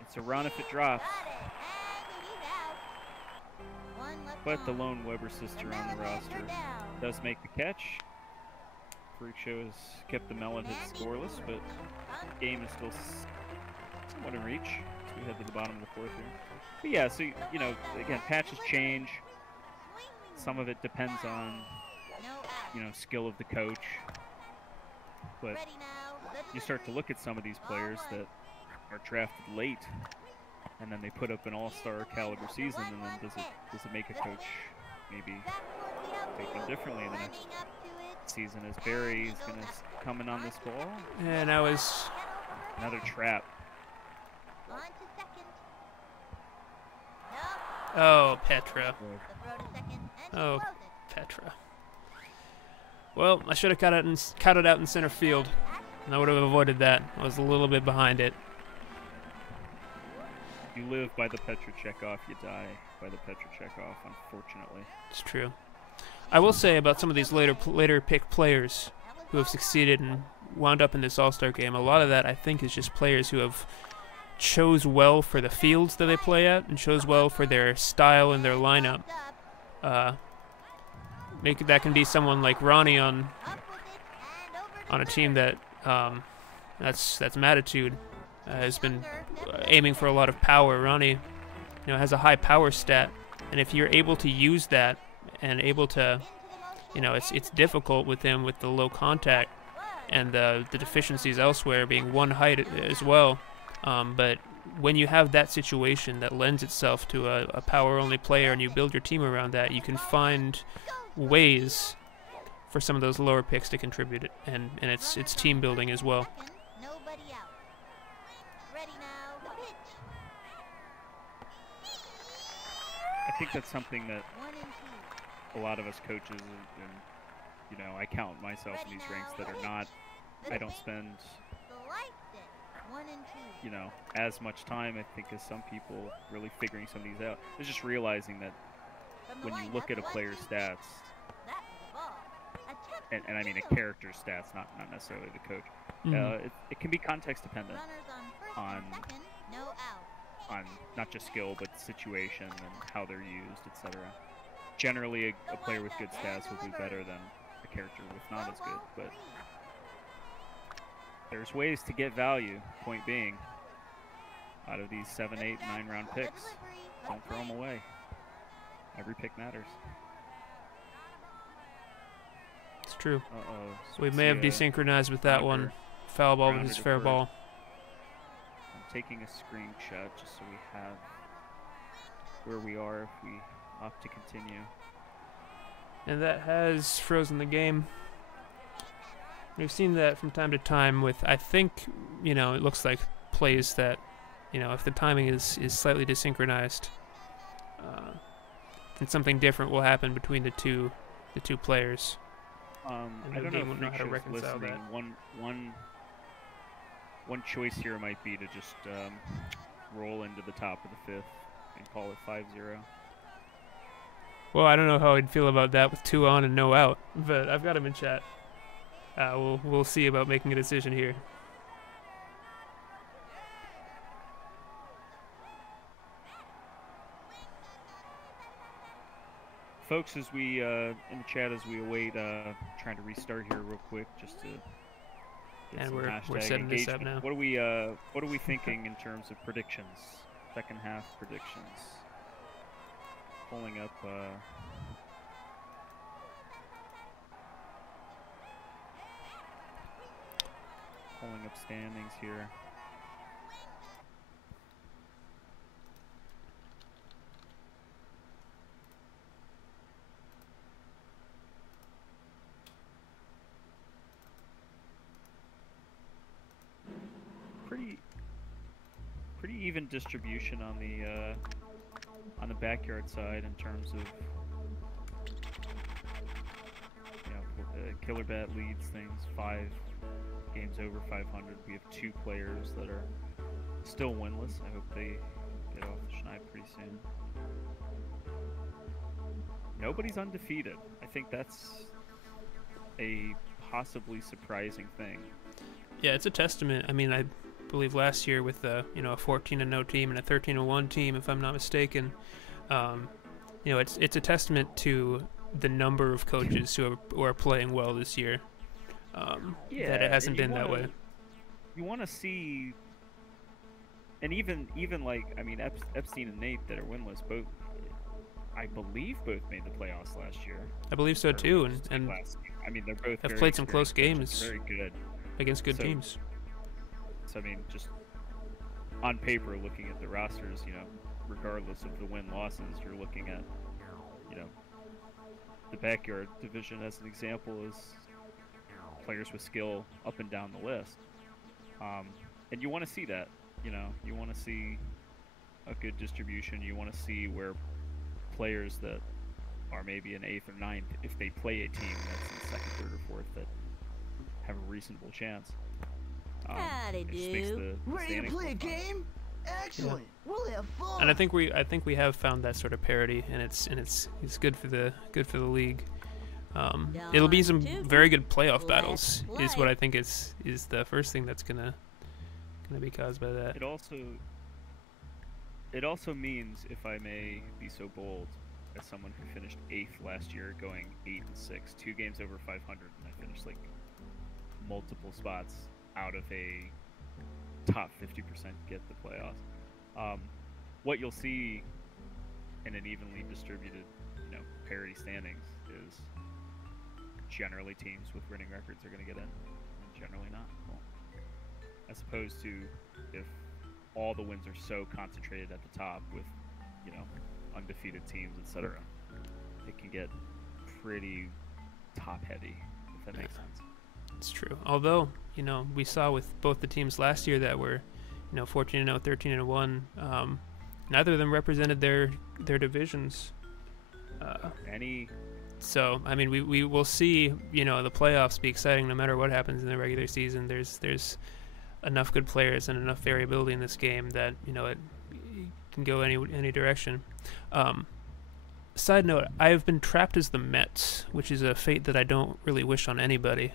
It's a run if it drops, Got it. And he's out. One left but the on. lone Weber sister on the Melonheads are roster down. does make the catch. Freak Show has kept the Melonheads scoreless, but Bunt. game is still somewhat in reach as we head to the bottom of the 4th here. But yeah, so you know, again, patches change. Swing. Some of it depends on No out. skill of the coach. But Ready now. The you start to look at some of these players that are drafted late, and then they put up an all-star caliber season, and then does it make a coach maybe back toward the outfield. take them differently in the next Running up to it. season as Barry is going to come in on this ball? And I was Head over Another trap. first. On to second. No. oh Petra. The throw to second. And she Oh. throws it. Petra. Well, I should have cut it out in center field. And I would have avoided that. I was a little bit behind it. You live by the Petra checkoff, you die by the Petra checkoff, unfortunately. It's true. I will say about some of these later pick players who have succeeded and wound up in this All-Star game, a lot of that I think is just players who have chose well for the fields that they play at and chose well for their style and their lineup. That can be someone like Ronnie on Up with it and over a to team third. that that's Matitude has been aiming for a lot of power. Ronnie, has a high power stat, and if you're able to use that and able to, Into the motion. it's difficult with him with the low contact and the deficiencies elsewhere being one height as well. But when you have that situation that lends itself to a power-only player and you build your team around that, you can find ways for some of those lower picks to contribute, and it's team building as well. Second, nobody out. Ready now. Pitch. I think that's something that 1 and 2. a lot of us coaches, and I count myself in these ranks that are not, I don't spend, Sliced it. 1 and 2. as much time, I think, as some people really figuring some of these out. It's just realizing that From the when you lineup, look at a 1, player's 2, stats, that was the ball. Attempt and I mean a field. character's stats, not necessarily the coach, Mhm. it can be context dependent. Runners on first on- and second. No out. on not just skill but situation and how they're used, etc. Generally, a player with good stats will be better than a character with not as good, but there's ways to get value. Point being, out of these 7, 8, 9 round picks, don't throw them away. Every pick matters. It's true. Uh-oh. We may have desynchronized with that one. Foul ball versus fair ball. I'm taking a screenshot just so we have where we are if we opt to continue. And that has frozen the game. We've seen that from time to time with, I think, you know, it looks like plays that, you know, if the timing is slightly desynchronized, then something different will happen between the two players. I don't know if how to reconcile that. One choice here might be to just roll into the top of the 5th and call it 5-0. Well, I don't know how I'd feel about that with 2 on and no out, but I've got him in chat. We'll see about making a decision here. Folks, as we in the chat, as we await trying to restart here real quick, just to get and some we're setting this up now. What are we thinking in terms of predictions? Second half predictions. Pulling up. Pulling up standings here. Pretty even distribution on the backyard side in terms of, you know, Killer Bat leads things 5 games over 500. We have 2 players that are still winless. I hope they get off the schneid pretty soon. Nobody's undefeated. I think that's a possibly surprising thing. Yeah, it's a testament. I mean, I believe last year with a 14-0 team and a 13-1 team, if I'm not mistaken, you know, it's a testament to the number of coaches who are playing well this year. Yeah, that it hasn't been that way. You want to see, and even like, I mean, Epstein and Nate that are winless, both, I believe, both made the playoffs last year. I believe so too, and I mean, they're both have played some close games. Very good against good teams. So I mean, just on paper, looking at the rosters, you know, regardless of the win-losses, you're looking at, you know, the backyard division as an example is players with skill up and down the list, and you want to see that. You know, you want to see a good distribution. You want to see where players that are maybe in 8th or 9th, if they play a team that's in 2nd, 3rd, or 4th, that have a reasonable chance. Howdy do. Ready to play a game? Excellent. Yeah. We'll have fun. And I think we have found that sort of parity, and it's good for the league. It'll be some very good playoff battles. Is what I think is the first thing that's gonna be caused by that. It also means, if I may be so bold, as someone who finished 8th last year, going 8-6, 2 games over 500, and I finished like multiple spots out of a top 50% get the playoffs. What you'll see in an evenly distributed, you know, parity standings is generally teams with winning records are going to get in, and generally not. Well, as opposed to if all the wins are so concentrated at the top with, you know, undefeated teams, etc., it can get pretty top-heavy, if that makes sense. It's true. Although, you know, we saw with both the teams last year that were, you know, 14-0, 13-1. Neither of them represented their divisions. So I mean, we will see. You know, the playoffs be exciting no matter what happens in the regular season. There's enough good players and enough variability in this game that, you know, it can go any direction. Side note: I have been trapped as the Mets, which is a fate that I don't really wish on anybody.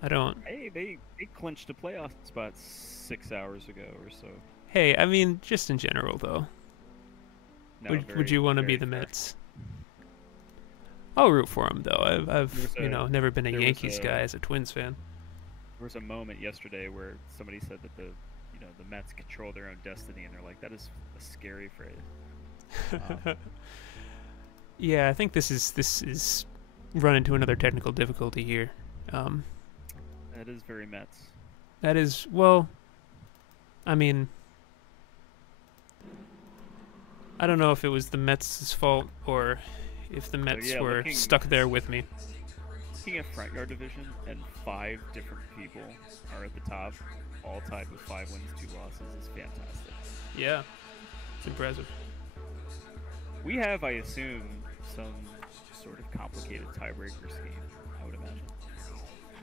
I don't. Hey, they clinched a playoff spot 6 hours ago or so. Hey, I mean, just in general, though. No, Would you want to be the fair. Mets? I'll root for them, though. I've never been a there was Yankees guy as a Twins fan. There was a moment yesterday where somebody said that the Mets control their own destiny, and they're like, that is a scary phrase. Yeah, I think this is run into another technical difficulty here. That is very Mets. That is, well, I mean, I don't know if it was the Mets' fault or if the Mets were stuck there with me. Looking at front yard division, and 5 different people are at the top, all tied with 5 wins, 2 losses, is fantastic. Yeah, it's impressive. We have, I assume, some sort of complicated tiebreaker scheme, I would imagine.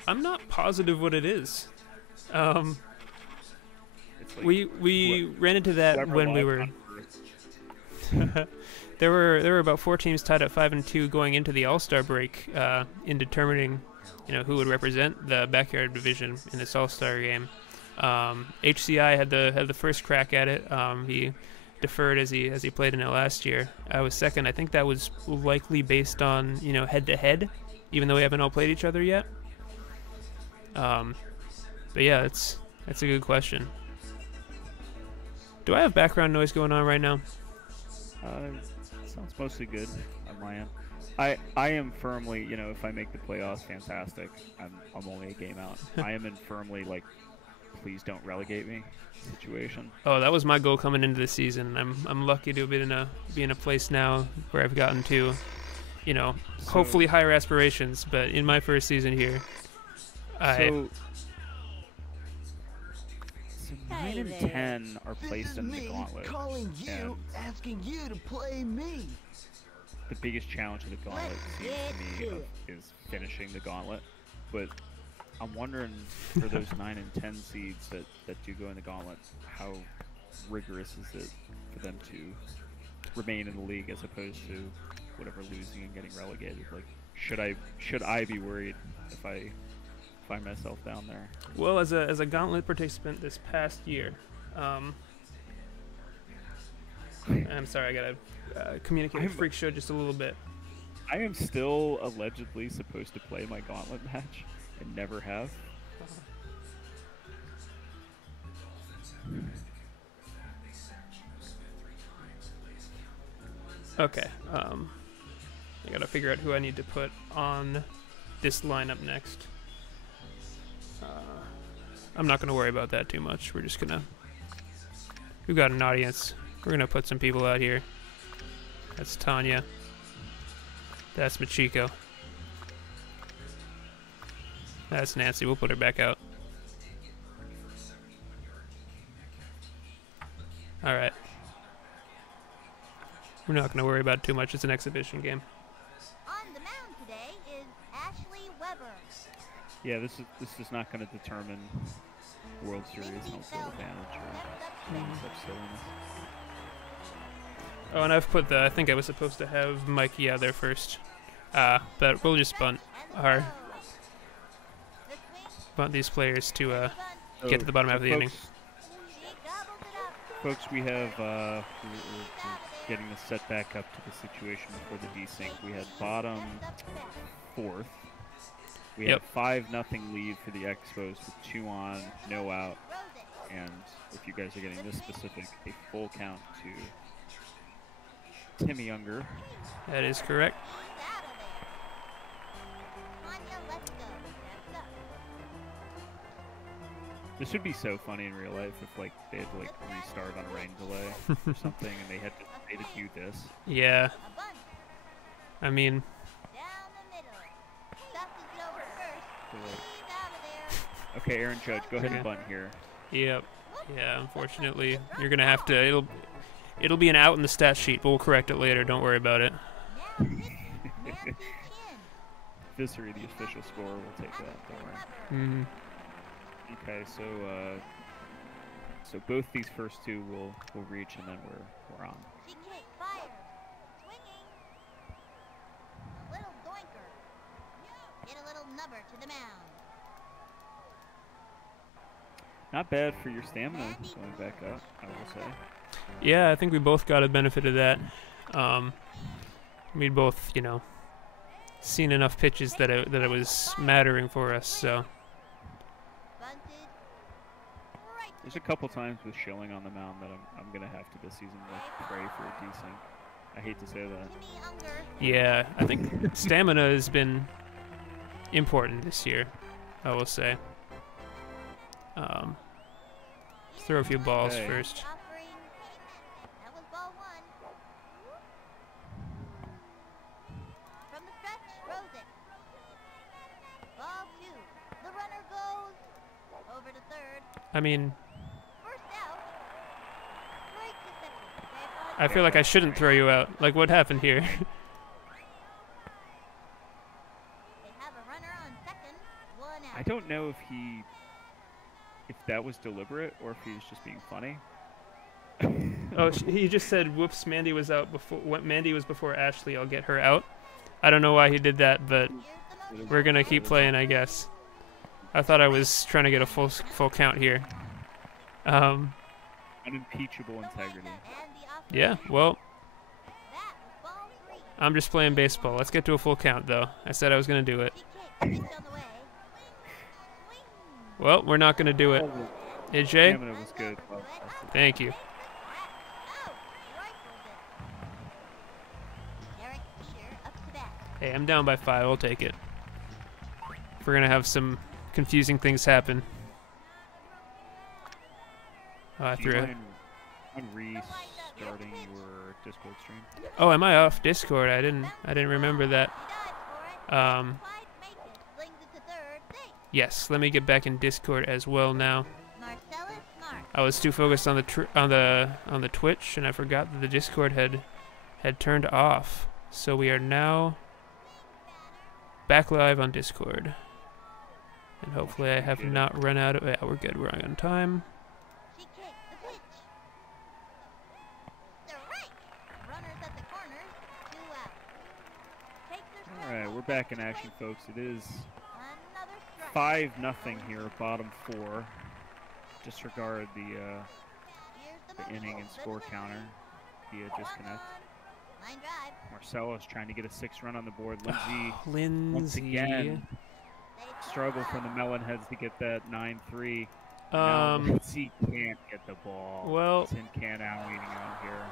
I'm not positive what it is. It's like we ran into that when we were. There were about 4 teams tied at 5-2 going into the All-Star break in determining, who would represent the backyard division in this All-Star game. HCI had the first crack at it. He deferred as he played in it last year. I was second. I think that was likely based on head-to-head, even though we haven't all played each other yet. But yeah, that's a good question. Do I have background noise going on right now? Sounds mostly good on my end. I am firmly, if I make the playoffs, fantastic. I'm only a game out. I am in firmly please don't relegate me situation. Oh, that was my goal coming into the season. I'm lucky to be in a place now where I've gotten to, hopefully higher aspirations. But in my first season here, so 9 and 10 are placed in the gauntlet. Calling you, asking you to play me. The biggest challenge of the gauntlet seems to me is finishing the gauntlet. But I'm wondering, for those 9 and 10 seeds that do go in the gauntlet, how rigorous is it for them to remain in the league as opposed to whatever losing and getting relegated? Like, should I be worried if I find myself down there? Well, as a gauntlet participant this past year, I'm sorry, I gotta communicate with Freak Show just a little bit. I am still allegedly supposed to play my gauntlet match and never have. Okay, I gotta figure out who I need to put on this lineup next. I'm not gonna worry about that too much. We've got an audience. We're gonna put some people out here. That's Tanya. That's Machiko. That's Nancy. We'll put her back out. Alright. We're not gonna worry about it too much. It's an exhibition game. On the mound today is Ashley Weber. Yeah, this is not going to determine World Series home field advantage or such silliness. Oh, and I've put I think I was supposed to have Mikey out there first. But we'll just bunt these players to get to the bottom half of the inning. Folks, we have we're getting the set back up to the situation before the desync. We had bottom 4th. We have 5-0 lead for the Expos with 2 on, no out. And if you guys are getting this specific, a full count to Timmy Younger. That is correct. This would be so funny in real life if they had to restart on a rain delay or something, and they had to do this. Yeah. I mean. Okay, Aaron Judge, go ahead and bunt here. Yep. Yeah, unfortunately, you're gonna have to. It'll be an out in the stat sheet, but we'll correct it later. Don't worry about it. Viscery, the official score, will take that. Don't worry. Mm-hmm. Okay, so both these first 2 will reach, and then we're on. Fire. Swinging. A little doinker. Get a little nubber to the mound. Not bad for your stamina going back up, I will say. Yeah, I think we both got a benefit of that. We'd both, you know, seen enough pitches that it was mattering for us. So there's a couple times with Schilling on the mound that I'm gonna have to this season like pray for a desync. I hate to say that. yeah, I think stamina has been important this year, I will say. Let's throw a few balls first. That was ball 1. From the stretch, throws it. Ball 2. The runner goes over to third. I mean, First out. Break to second. Save on I feel like I shouldn't throw you out. Like, what happened here? They have a runner on second. 1 out. I don't know if that was deliberate or if he was just being funny. Oh, he just said, "Whoops, Mandy was out before. What Mandy was before Ashley. I'll get her out." I don't know why he did that, but we're gonna keep playing, I guess. I thought I was trying to get a full count here. Unimpeachable integrity. Yeah. Well, That was ball 3. I'm just playing baseball. Let's get to a full count, though. I said I was gonna do it. She kicks. Pitch on the way. Swing. Well, we're not gonna do it. Hey, Jay. Stamina was good. Well, Thank you. Out. Rifles it. Derek Peter up to bat. Hey, I'm down by 5. I'll take it. We're gonna have some confusing things happen. Oh, I do you threw it. mind restarting your Discord stream? Oh, am I off Discord? I didn't remember that. He dives for it. Um, Clyde makes it. Slings it to third. Safe. yes. Let me get back in Discord as well now. Marcellus Smart. I was too focused on the Twitch, and I forgot that the Discord had turned off. So we are now back live on Discord, and hopefully I have not run out of. Yeah, we're good. We're on time. She kicks the pitch. Strike. Runners at the corners. 2 out. Takes her All right, we're back in action, folks. It is Another strike. 5-0 here, bottom 4. Disregard the Here's the inning motion. and score counter via disconnect. Line drive. Marcelo's trying to get a 6th run on the board. Lindsay once Lindsay. again They struggle score. from the Melonheads to get that 9-3. Now Lindsay can't get the ball. Well, Tin Can out leading out here.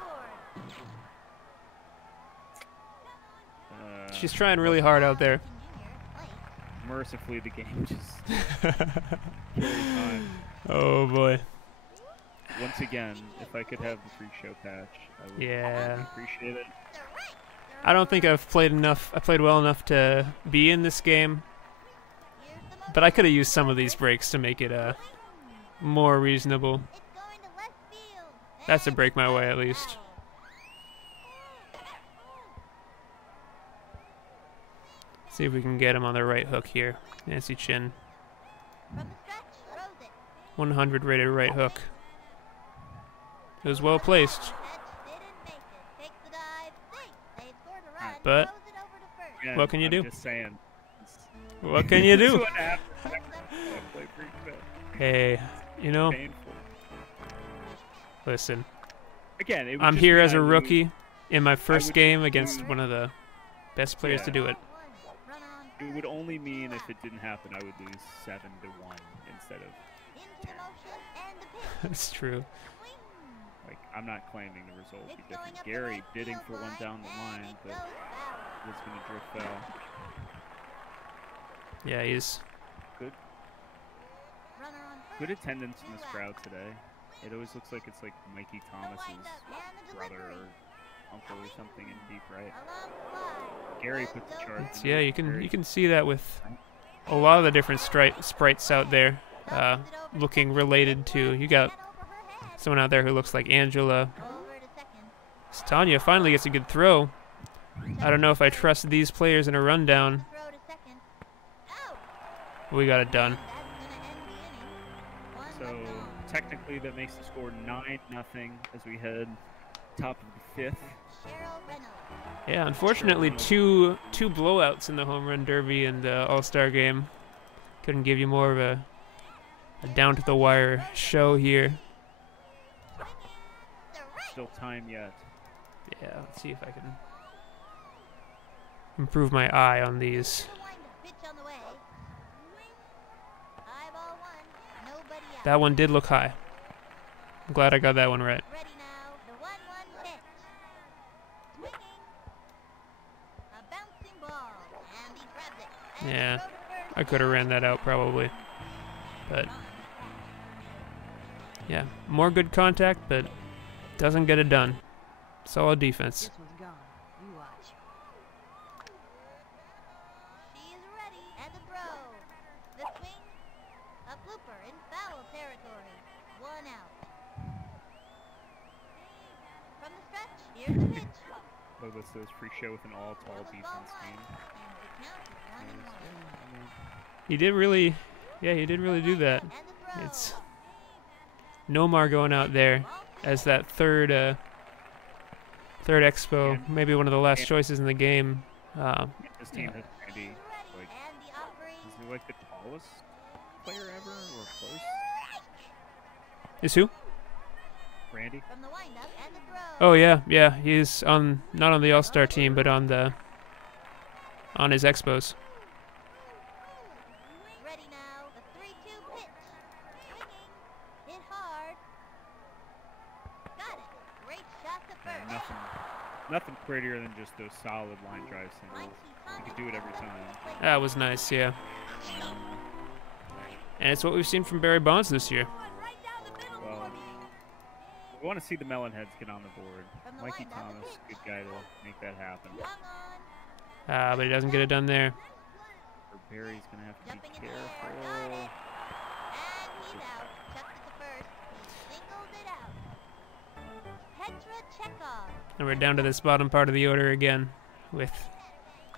she's trying really hard out there. Mercifully, the game just carries on. Oh boy. Once again, if I could have the free show patch, I would Yeah. appreciate it. I don't think I've played enough. I played well enough to be in this game, but I could have used some of these breaks to make it more reasonable. It's going to left field. That's a break my way at least. See if we can get him on the right hook here. Nancy Chin, From the stretch, throws it. 100 rated right hook. It was well placed, Catch didn't make it. Takes the dive. Safe. They scored a run. but Throws it over to first. Again, What can you I'm do? Just saying. what can you This is do? what happens when I play free show. Hey, you know, Painful. listen. Again, it would I'm just here mean as a I lose. rookie in my first would game just against lose. one of the best players to do it. Runner on It would only mean if it didn't happen, I would lose 7-1 instead of into the motion and the pitch. That's true. Swing. like. I'm not claiming the result would be It's going different. up the Gary right bidding field for one line, down the and line, it but goes foul. it's going to drift foul. Yeah, he's. Runner on Good first. attendance in this 2 out. crowd today. It always looks like it's like Mikey The Thomas's windup and the brother delivery. or uncle or something in deep right. Along slide. Gary One put the goes charge. out. in. Yeah, Very- you can see that with a lot of the different sprites out there, looking related to. You got Head over her head. someone out there who looks like Angela. Over to second. Tanya finally gets a good throw. I don't know if I trust these players in a rundown. Throw to second. Out. We got it done. That's gonna end the inning. One So left on. technically that makes the score 9-0 as we head top of the 5th. Cheryl Reynolds. Yeah, unfortunately, two blowouts in the home run derby and All-Star game. Couldn't give you more of a a down to the wire show here. Still time yet. Yeah, let's see if I can improve my eye on these. That one did look high. I'm glad I got that one right. Ready now, the 1-1 pitch. Swinging. A bouncing ball. And he grabs it. And Yeah, throw to first. I could have ran that out probably. But yeah, more good contact, but doesn't get it done. Solid defense. This one's gone. You watch. She is ready. And the throw. The swing. A blooper in foul territory. 1 out. From the stretch, here's the pitch. Look, this is free show with an all-tall defense team. And the count is 1-1. He did really, yeah, he did really do that. And the throw. It's Nomar going out there as that third expo, maybe one of the last choices in the game. This team has Randy. Like, And the offering. is he like the tallest player ever, or close? Is who? Randy? From the windup and the throw. Oh yeah, he's on not on the All-Star team, but on his expos. Ready now, the 3-2 pitch. Swinging. Hit hard. Got it. Great shot to Yeah, first. nothing prettier than just those solid line drive singles. You could do it every time. That was nice, yeah. And it's what we've seen from Barry Bonds this year. Well, we want to see the Melonheads get on the board. From the Mikey windup, the Thomas, good pitch. guy to make that happen. Hung on. But he doesn't get it done there. Or Barry's going to have to Jumping be in the air. Got it. careful. And he's out. Chucked it to first. He singled it out. Petra Chekhov. And we're down to this bottom part of the order again with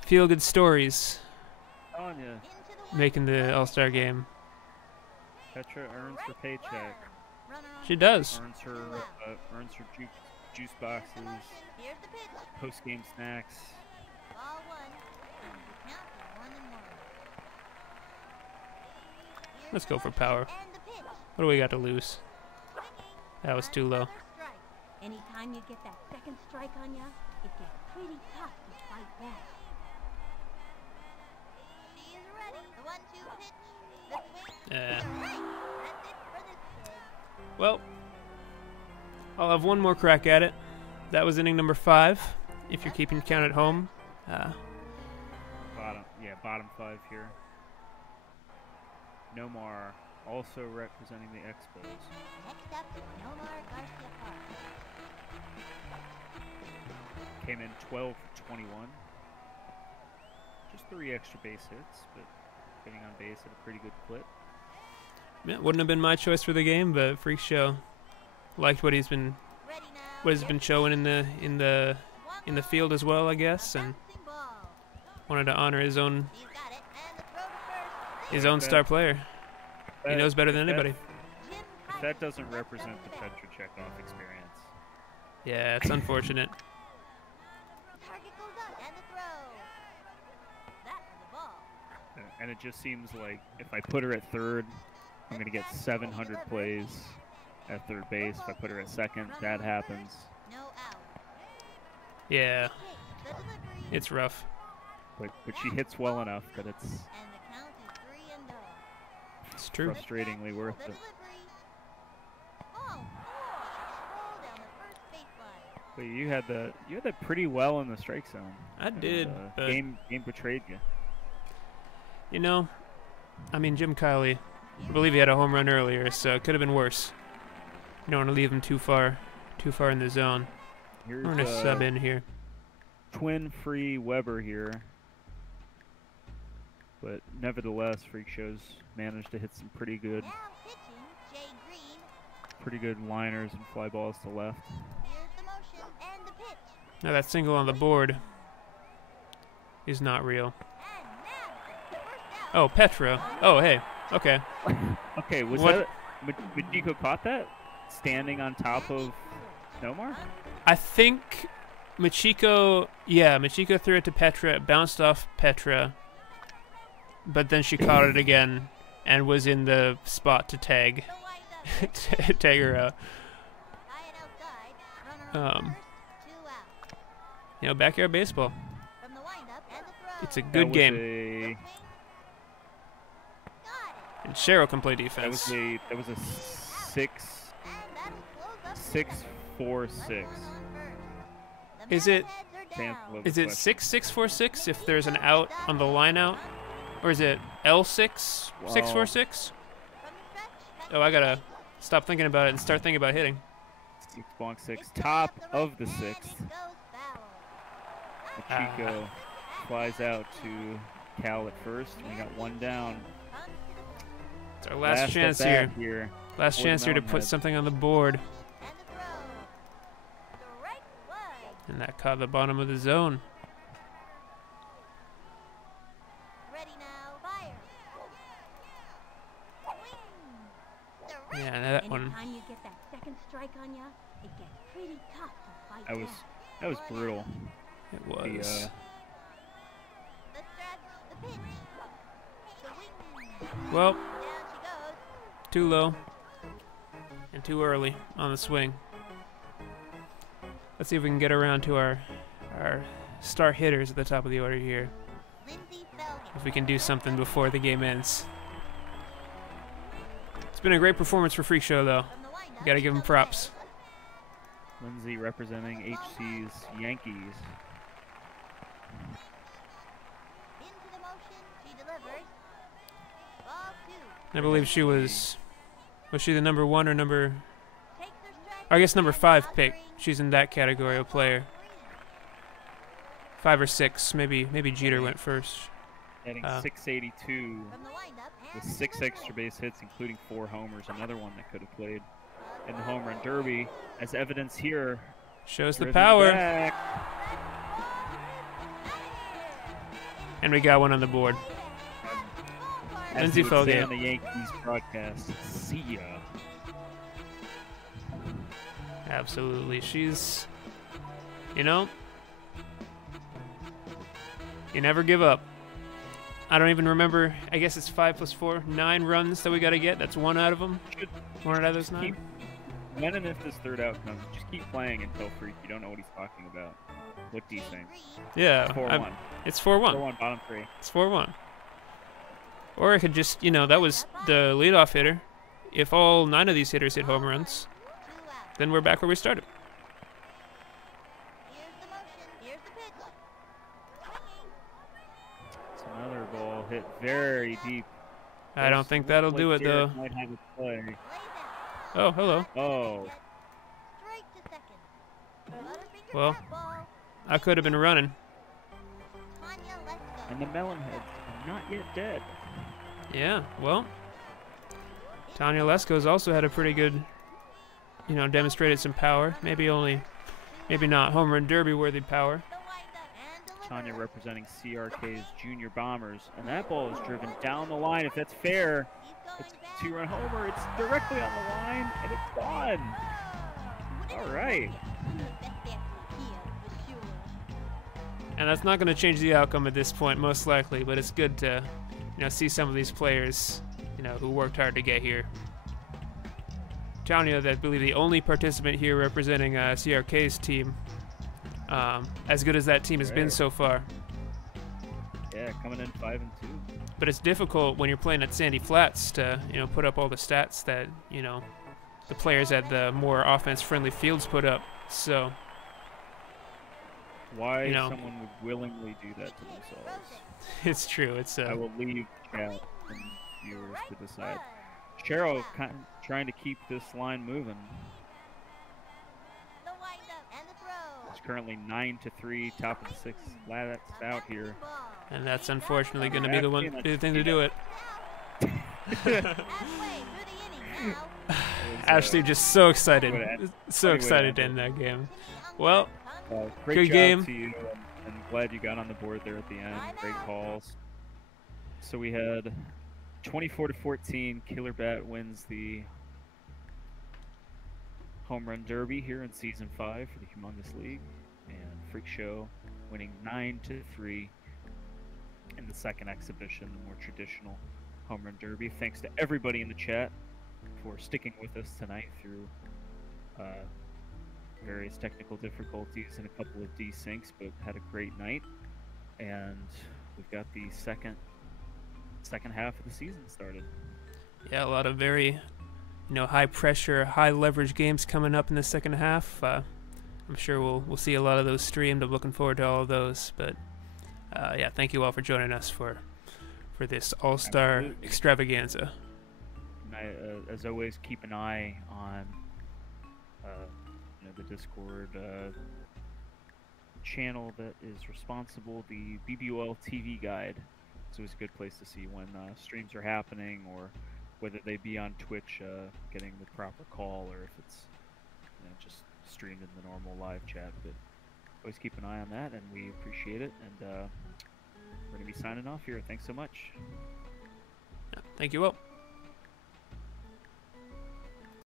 feel-good stories Telling you, Into the making the All-Star game. Petra earns her paycheck. runner on She does. Earns her juice boxes, Here's the pitch. post-game snacks. Ball one. And the count is 1-1. Here's Let's the go for motion power. and the pitch. What do we got to lose? Swinging. That was too low. Another strike. Anytime you get that second strike on ya, it gets pretty tough to fight back. She is ready. The 1-2 pitch. The swing. Yeah. Strike. That's it for this kid. Well, I'll have one more crack at it. That was inning number 5, if you're keeping count at home. Bottom 5 here. Nomar also representing the Expos. Next up, Nomar Garcia Park. Came in 12 for 21. Just 3 extra base hits, but getting on base at a pretty good clip. Yeah, wouldn't have been my choice for the game, but Freak Show liked what he's been showing in the field as well, I guess, and wanted to honor his own star player. He knows better than anybody. If that doesn't represent the Petra Chekhov experience. Yeah, it's unfortunate. Target goes up and the throw. That was the ball. And it just seems like if I put her at third, I'm going to get 700 plays at third base. If I put her at second, that happens. No out. Yeah, The delivery. it's rough. But she hits well enough that it's And the count is 3-0. It's true. frustratingly worth The it. delivery. Oh, roll down the first baseline. But you had that pretty well in the strike zone. I did, but Game betrayed you. you know, I mean, Jim Kiley, I believe he had a home run earlier, so it could have been worse. You don't want to leave him too far in the zone. Here's We're gonna sub in here. twin free Weber here. But nevertheless, Freak Show's managed to hit some pretty good Now pitching, Jay Green. liners and fly balls to left. Here's the motion and the pitch. Now that single on the board is not real. And now the first out. Oh, Petra. Oh, hey. Okay. Okay, was What- that Majiko caught that standing on top of Nomar? I think Machiko threw it to Petra, it bounced off Petra, but then she caught it again and was in the spot to tag tag her out. You know, backyard baseball. It's a good game. And Cheryl can play defense. That was a 6-4-6. Is it 6-6-4-6 if there's an out on the line out? Or is it L6 6-4-6? Oh, I gotta stop thinking about it and start thinking about hitting. 6-6, top of the 6th. Chico flies out to Cal at first. We got one down. It's our last chance here. Last chance here to put something on the board. And that caught the bottom of the zone. Yeah, that one. That was brutal. It was. Well, too low and too early on the swing. Let's see if we can get around to our star hitters at the top of the order here. If we can do something before the game ends. It's been a great performance for Freak Show, though. You gotta give them props. Lindsay representing HC's Yankees. I believe she was she the number 1 or number, I guess number 5 pick. She's in that category of player. 5 or 6, maybe Jeter went first. Hitting 682 with 6 extra base hits, including 4 homers. Another one that could have played in the home run derby, as evidence here. Shows the power. Back. And we got one on the board. Lindsay Folgate on the Yankees broadcast. See ya. Absolutely. She's, you know, you never give up. I don't even remember. I guess it's 5 + 4, 9 runs that we got to get. That's 1 out of them. 1 out of those 9. When and if this third out comes, just keep playing until Freak. You don't know what he's talking about. What do you think? Yeah. 4-1. It's 4-1. 4-1, bottom 3. It's 4-1. Or I could just, you know, that was the leadoff hitter. If all 9 of these hitters hit home runs, then we're back where we started. It's another ball hit very deep. I don't think that'll do it, though. Might have a play. Oh, hello. Oh. Well, I could have been running. And the Melonheads are not yet dead. Yeah, well, Tanya Lesko's also had a pretty good, you know, demonstrated some power. Maybe not home run derby worthy power. Tanya representing CRK's Junior Bombers, and that ball is driven down the line. If that's fair, it's a 2-run homer. It's directly on the line, and it's gone. All right. And that's not going to change the outcome at this point, most likely. But it's good to, you know, see some of these players, you know, who worked hard to get here. Tanya, I believe the only participant here representing CRK's team. As good as that team has been so far. Yeah, coming in 5-2. But it's difficult when you're playing at Sandy Flats to, you know, put up all the stats that, you know, the players at the more offense-friendly fields put up. So, why you know, someone would willingly do that to themselves? It's true. It's I will leave chat and viewers to decide. Cheryl kind of trying to keep this line moving. It's currently 9-3, top of the 6th. That's out here. And that's unfortunately going to be the thing to do it. Ashley just so excited. So excited to end that game. Well, great good game. To you, and glad you got on the board there at the end. Great calls. So we had 24-14. Killer Bat wins the Home Run Derby here in Season 5 for the Humongous League. And Freak Show winning 9-3 in the second exhibition, the more traditional Home Run Derby. Thanks to everybody in the chat for sticking with us tonight through various technical difficulties and a couple of desyncs, but had a great night. And we've got the second half of the season started. Yeah, a lot of very, high pressure, high leverage games coming up in the second half. I'm sure we'll see a lot of those streamed. I'm looking forward to all of those. But yeah, thank you all for joining us for this All-Star extravaganza. And as always, keep an eye on the Discord channel that is responsible. The BBOL TV guide. It's always a good place to see when streams are happening, or whether they be on Twitch getting the proper call, or if it's just streamed in the normal live chat. But always keep an eye on that, and we appreciate it. And we're going to be signing off here. Thanks so much. Thank you all.